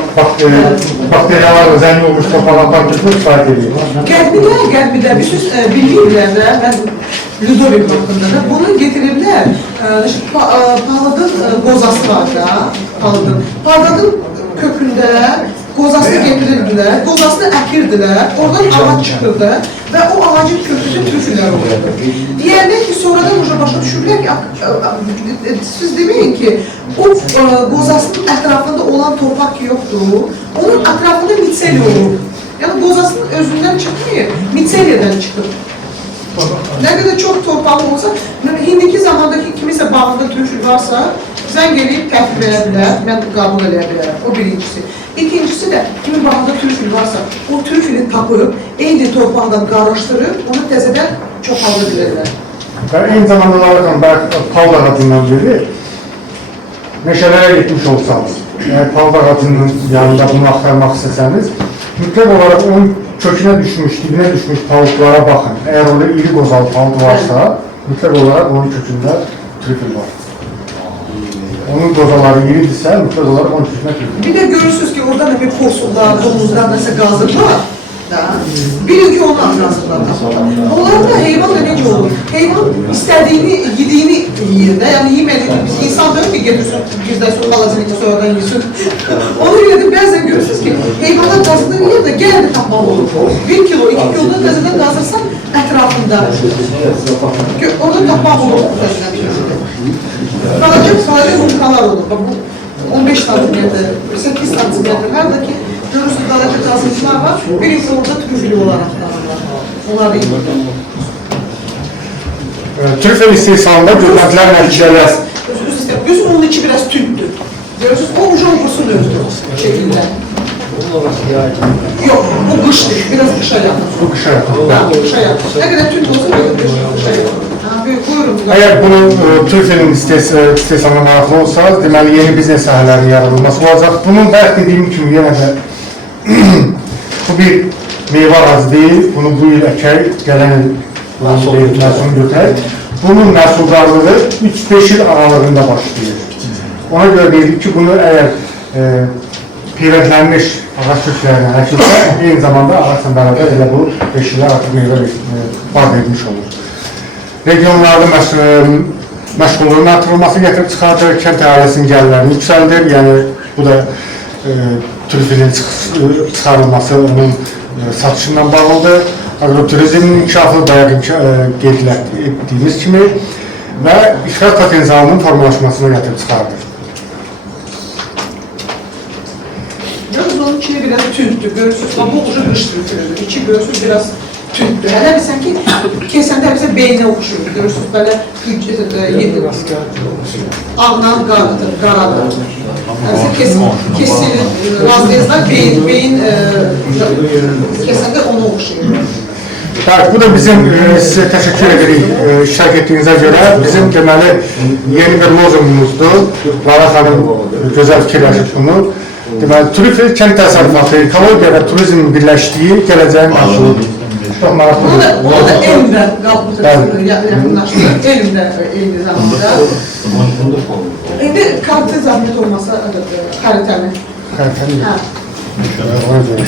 bakteriyalarla zengin olmuş torpağlardan kökünü istifade ediyor. Qərbidə, bir söz bilmirlər də, mən Ludovik haqqında da bunu getirirlər. Palıdın qozası var da, palıdın kökündə qozasını getirirdilər, qozasını əkirdilər, oradan ağac çıxırdı və o ağacın kökündə trüfüllər olurdu. Deyəndə ki, sonradan başa düşürlər ki, siz deməyin ki, o qozasının ətrafında olan torpaq ki yoxdur, onun ətrafında mitseliya olur. Yəni qozasının özündən çıxmıyor, mitseliyadan çıxır. Nə qədər çox torpağı olsa, indiki zamandakı kimisə bağında trüfül varsa, zəng eləyib təhvil verə bilər, mən qabul eləyə bilərəm, o birincisi. İkincisi də, kimin bağında trüfül varsa, o trüfülü tapıb, eyni torpaqdan qarışdırıb, onu təzədən çoxalda bilirlər. Və eyni zamanda da pal ağacından biri, meşələrə gitmiş olsanız, pal ağacının yanında bunu axtarmaq istəsəniz, mütləq olaraq onun kökünə düşmüş, dibinə düşmüş palıqlara baxın. Eğer orada iri qozalı palıq varsa, mütləq olaraq onun kökündə trüfül var. Onun qozaları iridirsə, mütləq olaraq onun kökünə trüfül var. Bir də görürsünüz ki, orada da bir porsullar, domuzlar, nəsə qazırlar. Bilin ki, onun atrasından tapırlar. Onların da heyvan da necə olur? Heyvan istədiyini, yediğini yiyir də. Yəni yemədiyini, biz insan deyil ki, getirsin, bizdə su qalacını ki, sonradan yesin. Onu görə də bəzən görürsünüz ki, heyvanlar qazıdan yer də gəldi tapmalı olur. 1 kilo, 2 kilodan qəzədən qazırsan ətrafında. Orada tapmaq olur. Qalacaq yumurtalar olur. Bu 15 santimetr, 8 santimetr. Harada ki, görürsünüz qalacaq qazıntılar var. Birisi orada trüfülü olaraq qalırlar. Onlar da iyi. Trüfül istehsalında gözləntilən nəticələr. Gözüm onun içi biraz tündür. Görürsünüz, o ucun kursun özdür şekilde. Yok, bu kıştır. Biraz kışa yakın. Bu qışa yaxın. Kışa yakın. Ne kadar tünd olsa böyle kışa yakın. Buyurun. Eğer bunun trüfülün istehsalına maraqlı olsanız, deməli yeni biznes sahələrinin yaradılması olacaq. Bunun bayaq dediyim kimi yenə də bu bir meyvə ağacı deyil. Bunu bu il əkək, gələn il məhsulunu götürək. Bunun məhsuldarlığı 3-5 il aralığında başlayır. Ona görə deyirik ki, bunu eğer peyvəndlənmiş ağaç köklərindən əkilsə, eyni zamanda ağaçla bərabər elə bu eşiklər artıq meyvə var vermiş olur. Regionlarda məşğulluğun artırılması gətirib çıxardır, kənd əhalisinin gəlirlərini yüksəldir, yəni bu da turizmin çıxarılması onun satışından bağlıdır. Agroturizmin inkişafı bayaq qeyd etdiyimiz kimi və ixrac potensialının formalaşmasına gətirib çıxardır. Yalnız onun içine biraz tündür, görürsünüz, ama bu ucu qıştırır, içi görürsünüz biraz tündür. Hələ bilsən ki, kesəndə bizə beynə oxşuyur, görürsünüz, belə ağla qaradır. Kesilir, vazgeçler beyin kesəndə ona oxşuyur. Evet, bu da bizim size teşekkür ederim iştirak ettiğinize göre. Bizim deməli yeni bir lozungumuzdur. Lara Hanım güzel fikirləşib bunu. Deməli, trüfel kənd təsərrüfatı, ekologiya və turizmin birləşdiyi gələcəyin məhsuludur. Çox maraqlı. Onu da elimdən yaxınlaşdırır, elimdən eyni zamanda. İndi kartı zahmet olmasa xəritəni. Xəritəni ona görə.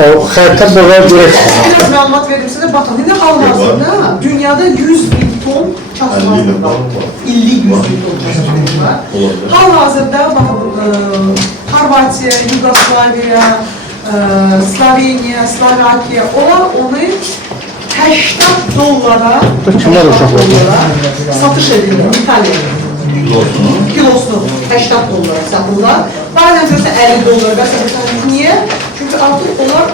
O xəritə belə görək. Biraz məlumat verim sizə, baxın, indi hal-hazırda dünyada 100 bin ton çatmazdır var. İllik 100 bin ton çatmazdır var. Hal-hazırda, baxın, Horvatiya, Yugoslaviya, Sloveniya, Slovakiya, onlar onu 80 dollara satış edilir İtaliya'da. Kilosunu 80 dollara satırlar. Bazen görürsen 50 dollara satırlar. Niye? Çünkü artık onlar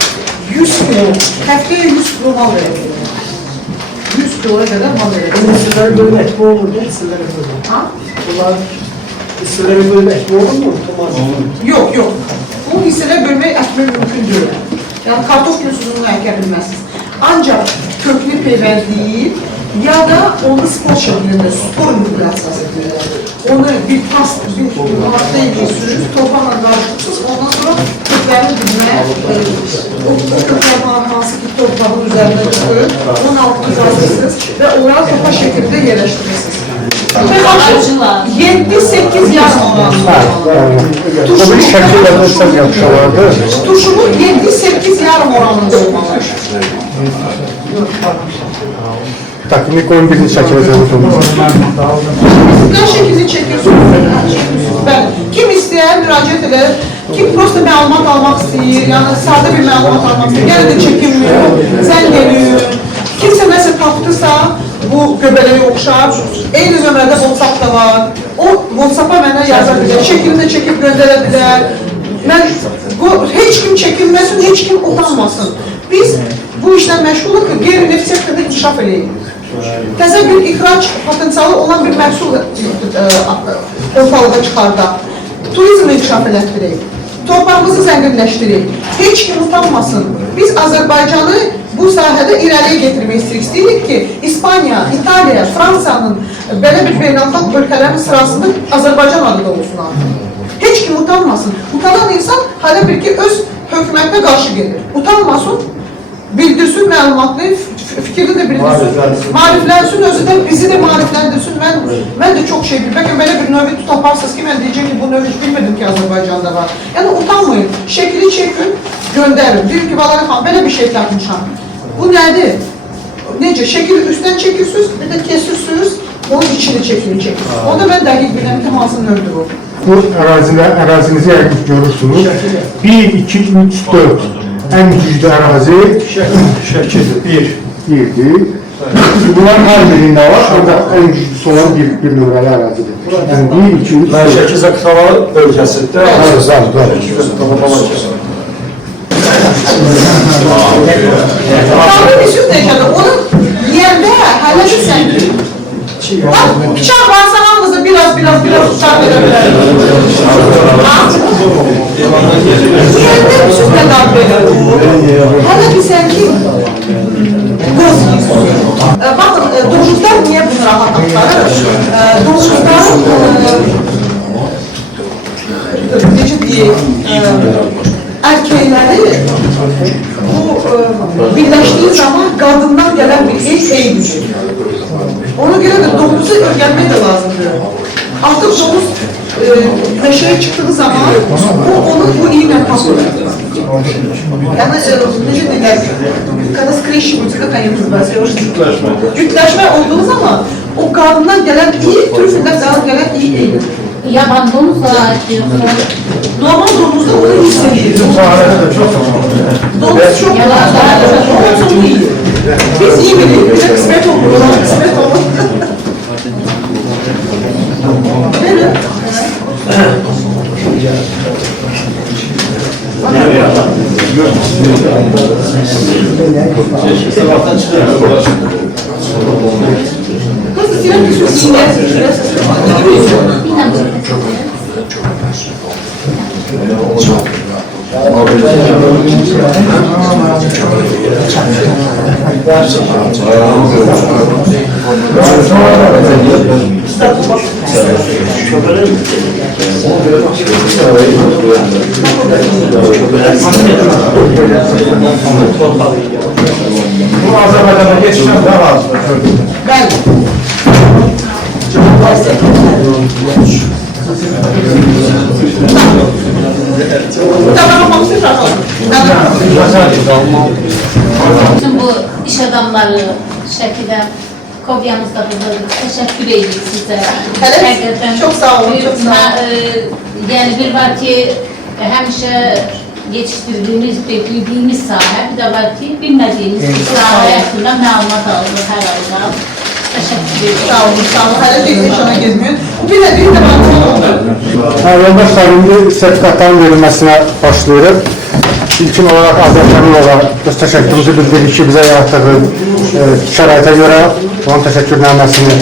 100 kilo, həftəyə 100 kilo mal verir. 100 kiloya kadar mal verir. Sizlere böyle etki olur mu? Sizlere böyle. Ha? Bunlar sizlere böyle etki olur mu? Yok. Bu hisseler bölmeyi etmek mümkün değil. Yani kartof kilosunu əkə bilmezsiniz. Ancak köklü peyvənd değil ya da onu spor şeklinde, spor müqayisə edilir. Onu bir pasta ediyorsunuz, torpaqla qarıştırsınız, ondan sonra köklərini bilməyə, o köklərin hansı ki torpağın üzerinde çıxır, onun altını qazırsınız və onları topa şekilde yerləşdirirsiniz. 7-8 yarım oranı. Bu bir şəkillərdə sən yapışalardı. Turşumu 7-8 yarım oranında olmalı. Tak, indi qoyun birini çəkiləcəyimiz olmaz. Sizler şekilde çekiyorsunuz. Ben, kim isteyen müracaat eder, kim prosta məlumat almak istəyir, yani sade bir məlumat almak istəyir, gene de çekinmiyor, zəng geliyor. Kimse nəsə tapdısa, bu göbələyə oxşar, eyni nömrədə WhatsApp da var. O WhatsApp-a mənə yaza bilər, şəkilini də çəkib göndərə bilər. Heç kim çəkinməsin, heç kim utanmasın. Biz bu işlə məşğuluq ki, qeyri-neft sektorunda inkişaf edəyik. Təzə bir ixrac potensialı olan bir məhsul ortalığa çıxardaq. Turizmi inkişaf elətdirək. Torpağımızı zənginləşdirək. Heç kim utanmasın. Biz Azərbaycanı bu sahədə irəliyə getirmək istəyirik ki, İspanya, İtaliya, Fransanın belə bir beynəlxalq ölkələrin sırasında Azərbaycan adı da olsun artıq. Heç kim utanmasın. Utanan insan hələ bir ki, öz hökumətinə qarşı gelir. Utanmasın, bildirsin məlumatını, fikrini də bildirsin, mariflənsin, özü də bizi də marifləndirsin. Mən də çox şey bilməm. Bəlkə belə bir növü tutaparsınız ki, mən deyəcəm ki, bu növü hiç bilmədim ki, Azərbaycanda var. Yəni, utanmayın, şəkili çəkin, göndərin. Deyim ki, Valara xanım, belə bir şey tapmışam. Bu nədir? Necə? Şəkili üstdən çəkirsiniz, bir də kesirsiniz, onun içini çəkirsiniz. Onda mən dəqiq biləm ki, hansı növdür o. Bu ərazinizi yəqin görürsünüz. 1, 2, 3, 4 ən güclü ərazi şəkildir. 1'dir. Bunların hər birində var, ancaq ən güclüsü olan bir nömrəli ərazidir. Yəni 1, 2, 3, 4. Şəki Zaqatala bölgəsində Tanrı bir söz necədir? Onu yiyəndə hələ bilsən ki, bıçaq varsa hamımızda biraz bıçaq verə bilər. Yiyəndə bir söz nə qab verir? Hələ bilsən ki, göz yiyir. Baxın, domuzlar niyə bunu rahat axtarır? Domuzlar, necə deyək, erkekleri bu birleştiği zaman kadından gelen bir eydir. Ona göre de domuzu öğrenmek de lazımdır. Artık domuz meşəyə çıxdığı zaman o onu bu ilə kapır. Yani necə deyirlər, когда скрещиваются, как они называются, я уже Cütləşmə olduğu zaman o qarnından gələn iyi, trüfüldən gələn iyi deyil. Yaban domuzla diyorsun. Normal domuzda onu hissedilir. Domuz çok Yalan domuz çok iyi. Biz iyi biliyoruz, bize kısmet olur, ona kısmet olur. Evet. Sabahtan çıkıyor. Просто сегодня все Bu Azerbaycan'a geçişten daha lazım. Ben. Bütün bu iş adamları şəkildə Kobyamızda burada təşəkkür edirik sizə. Hələ çox sağ olun, çox sağ olun. Yəni bir var ki, həmişə yetiştirdiyimiz, beklediğimiz sahə, bir də var ki, bilmədiyimiz bir sahə haqqında məlumat alınır hər ayda. Təşəkkür edirik. Sağ olun, sağ olun. Hələ bir yaşana gezmiyor. Bir də bana Yoldaşlar, indi sertifikatların verilməsinə başlayırıq. İlkin olarak Azərbaycanlılara öz təşəkkürümüzü bildiririk ki, bizə yaratdığı şəraitə görə onun təşəkkürnaməsini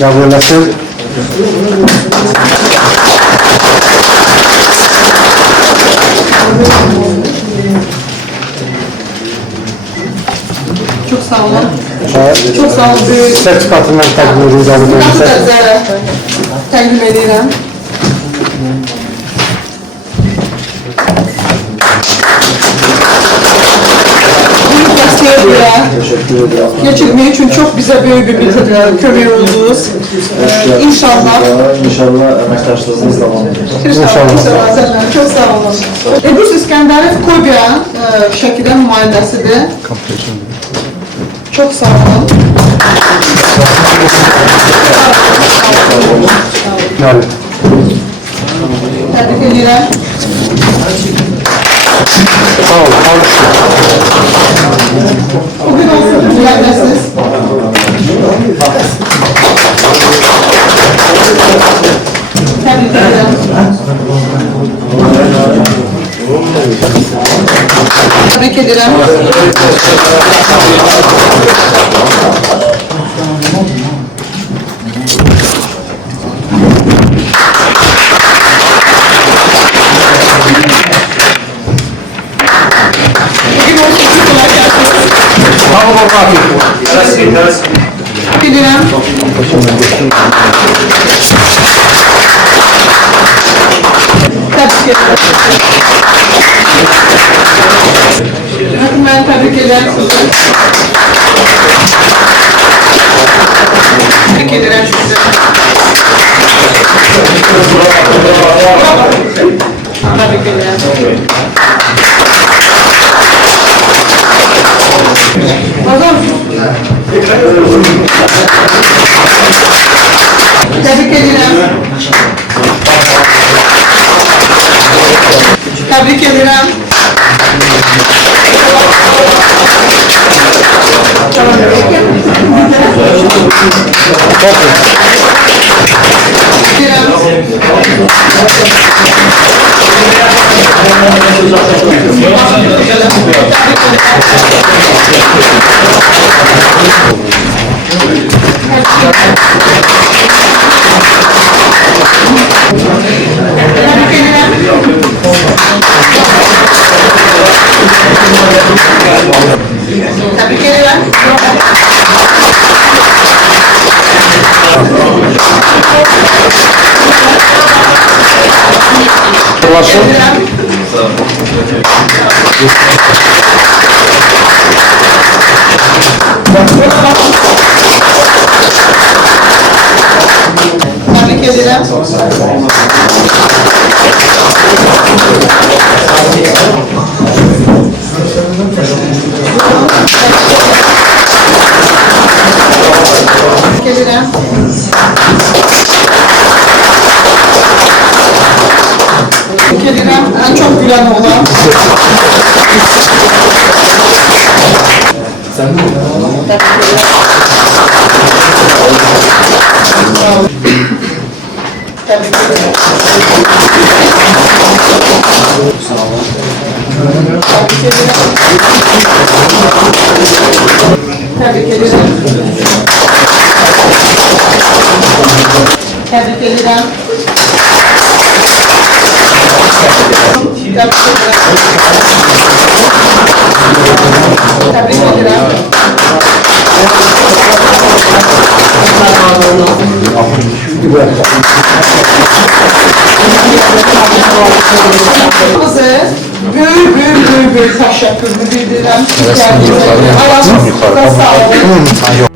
qəbul eləsin. çok sağ olun. Çok sağ olun. Sertifikatından təqdim ediləcəyini Təqdim edirəm. Teşekkür ederim. Geçirmek için çok bize büyük bir kömür oldunuz. İnşallah. İnşallah əməkdaşlığınız devam edecek. İnşallah. Çok sağ olun. Ebru İskenderov Kobya şəkildə nümayəndəsidir. Çok sağ olun. Tebrik edirəm. Sağ olun, Bugün olsun müləmməsiz. Tebrik edirəm. Tebrik edirəm. Gidiyorum. Tebrik ederim. Bakın ben tebrik ederim sizi. Tebrik ederim sizi. Tebrik ederim. Pardon. Tebrik ederim. Tebrik ederim. Tebrik ederim. Tebrik ederim. edirəm oğlan. Təbrik edirəm. Təbrik edirəm. Təbrik edirəm. Təbrik edirəm. Bize büyük teşekkürümü bildirirəm. Ayağınızda sağ olun.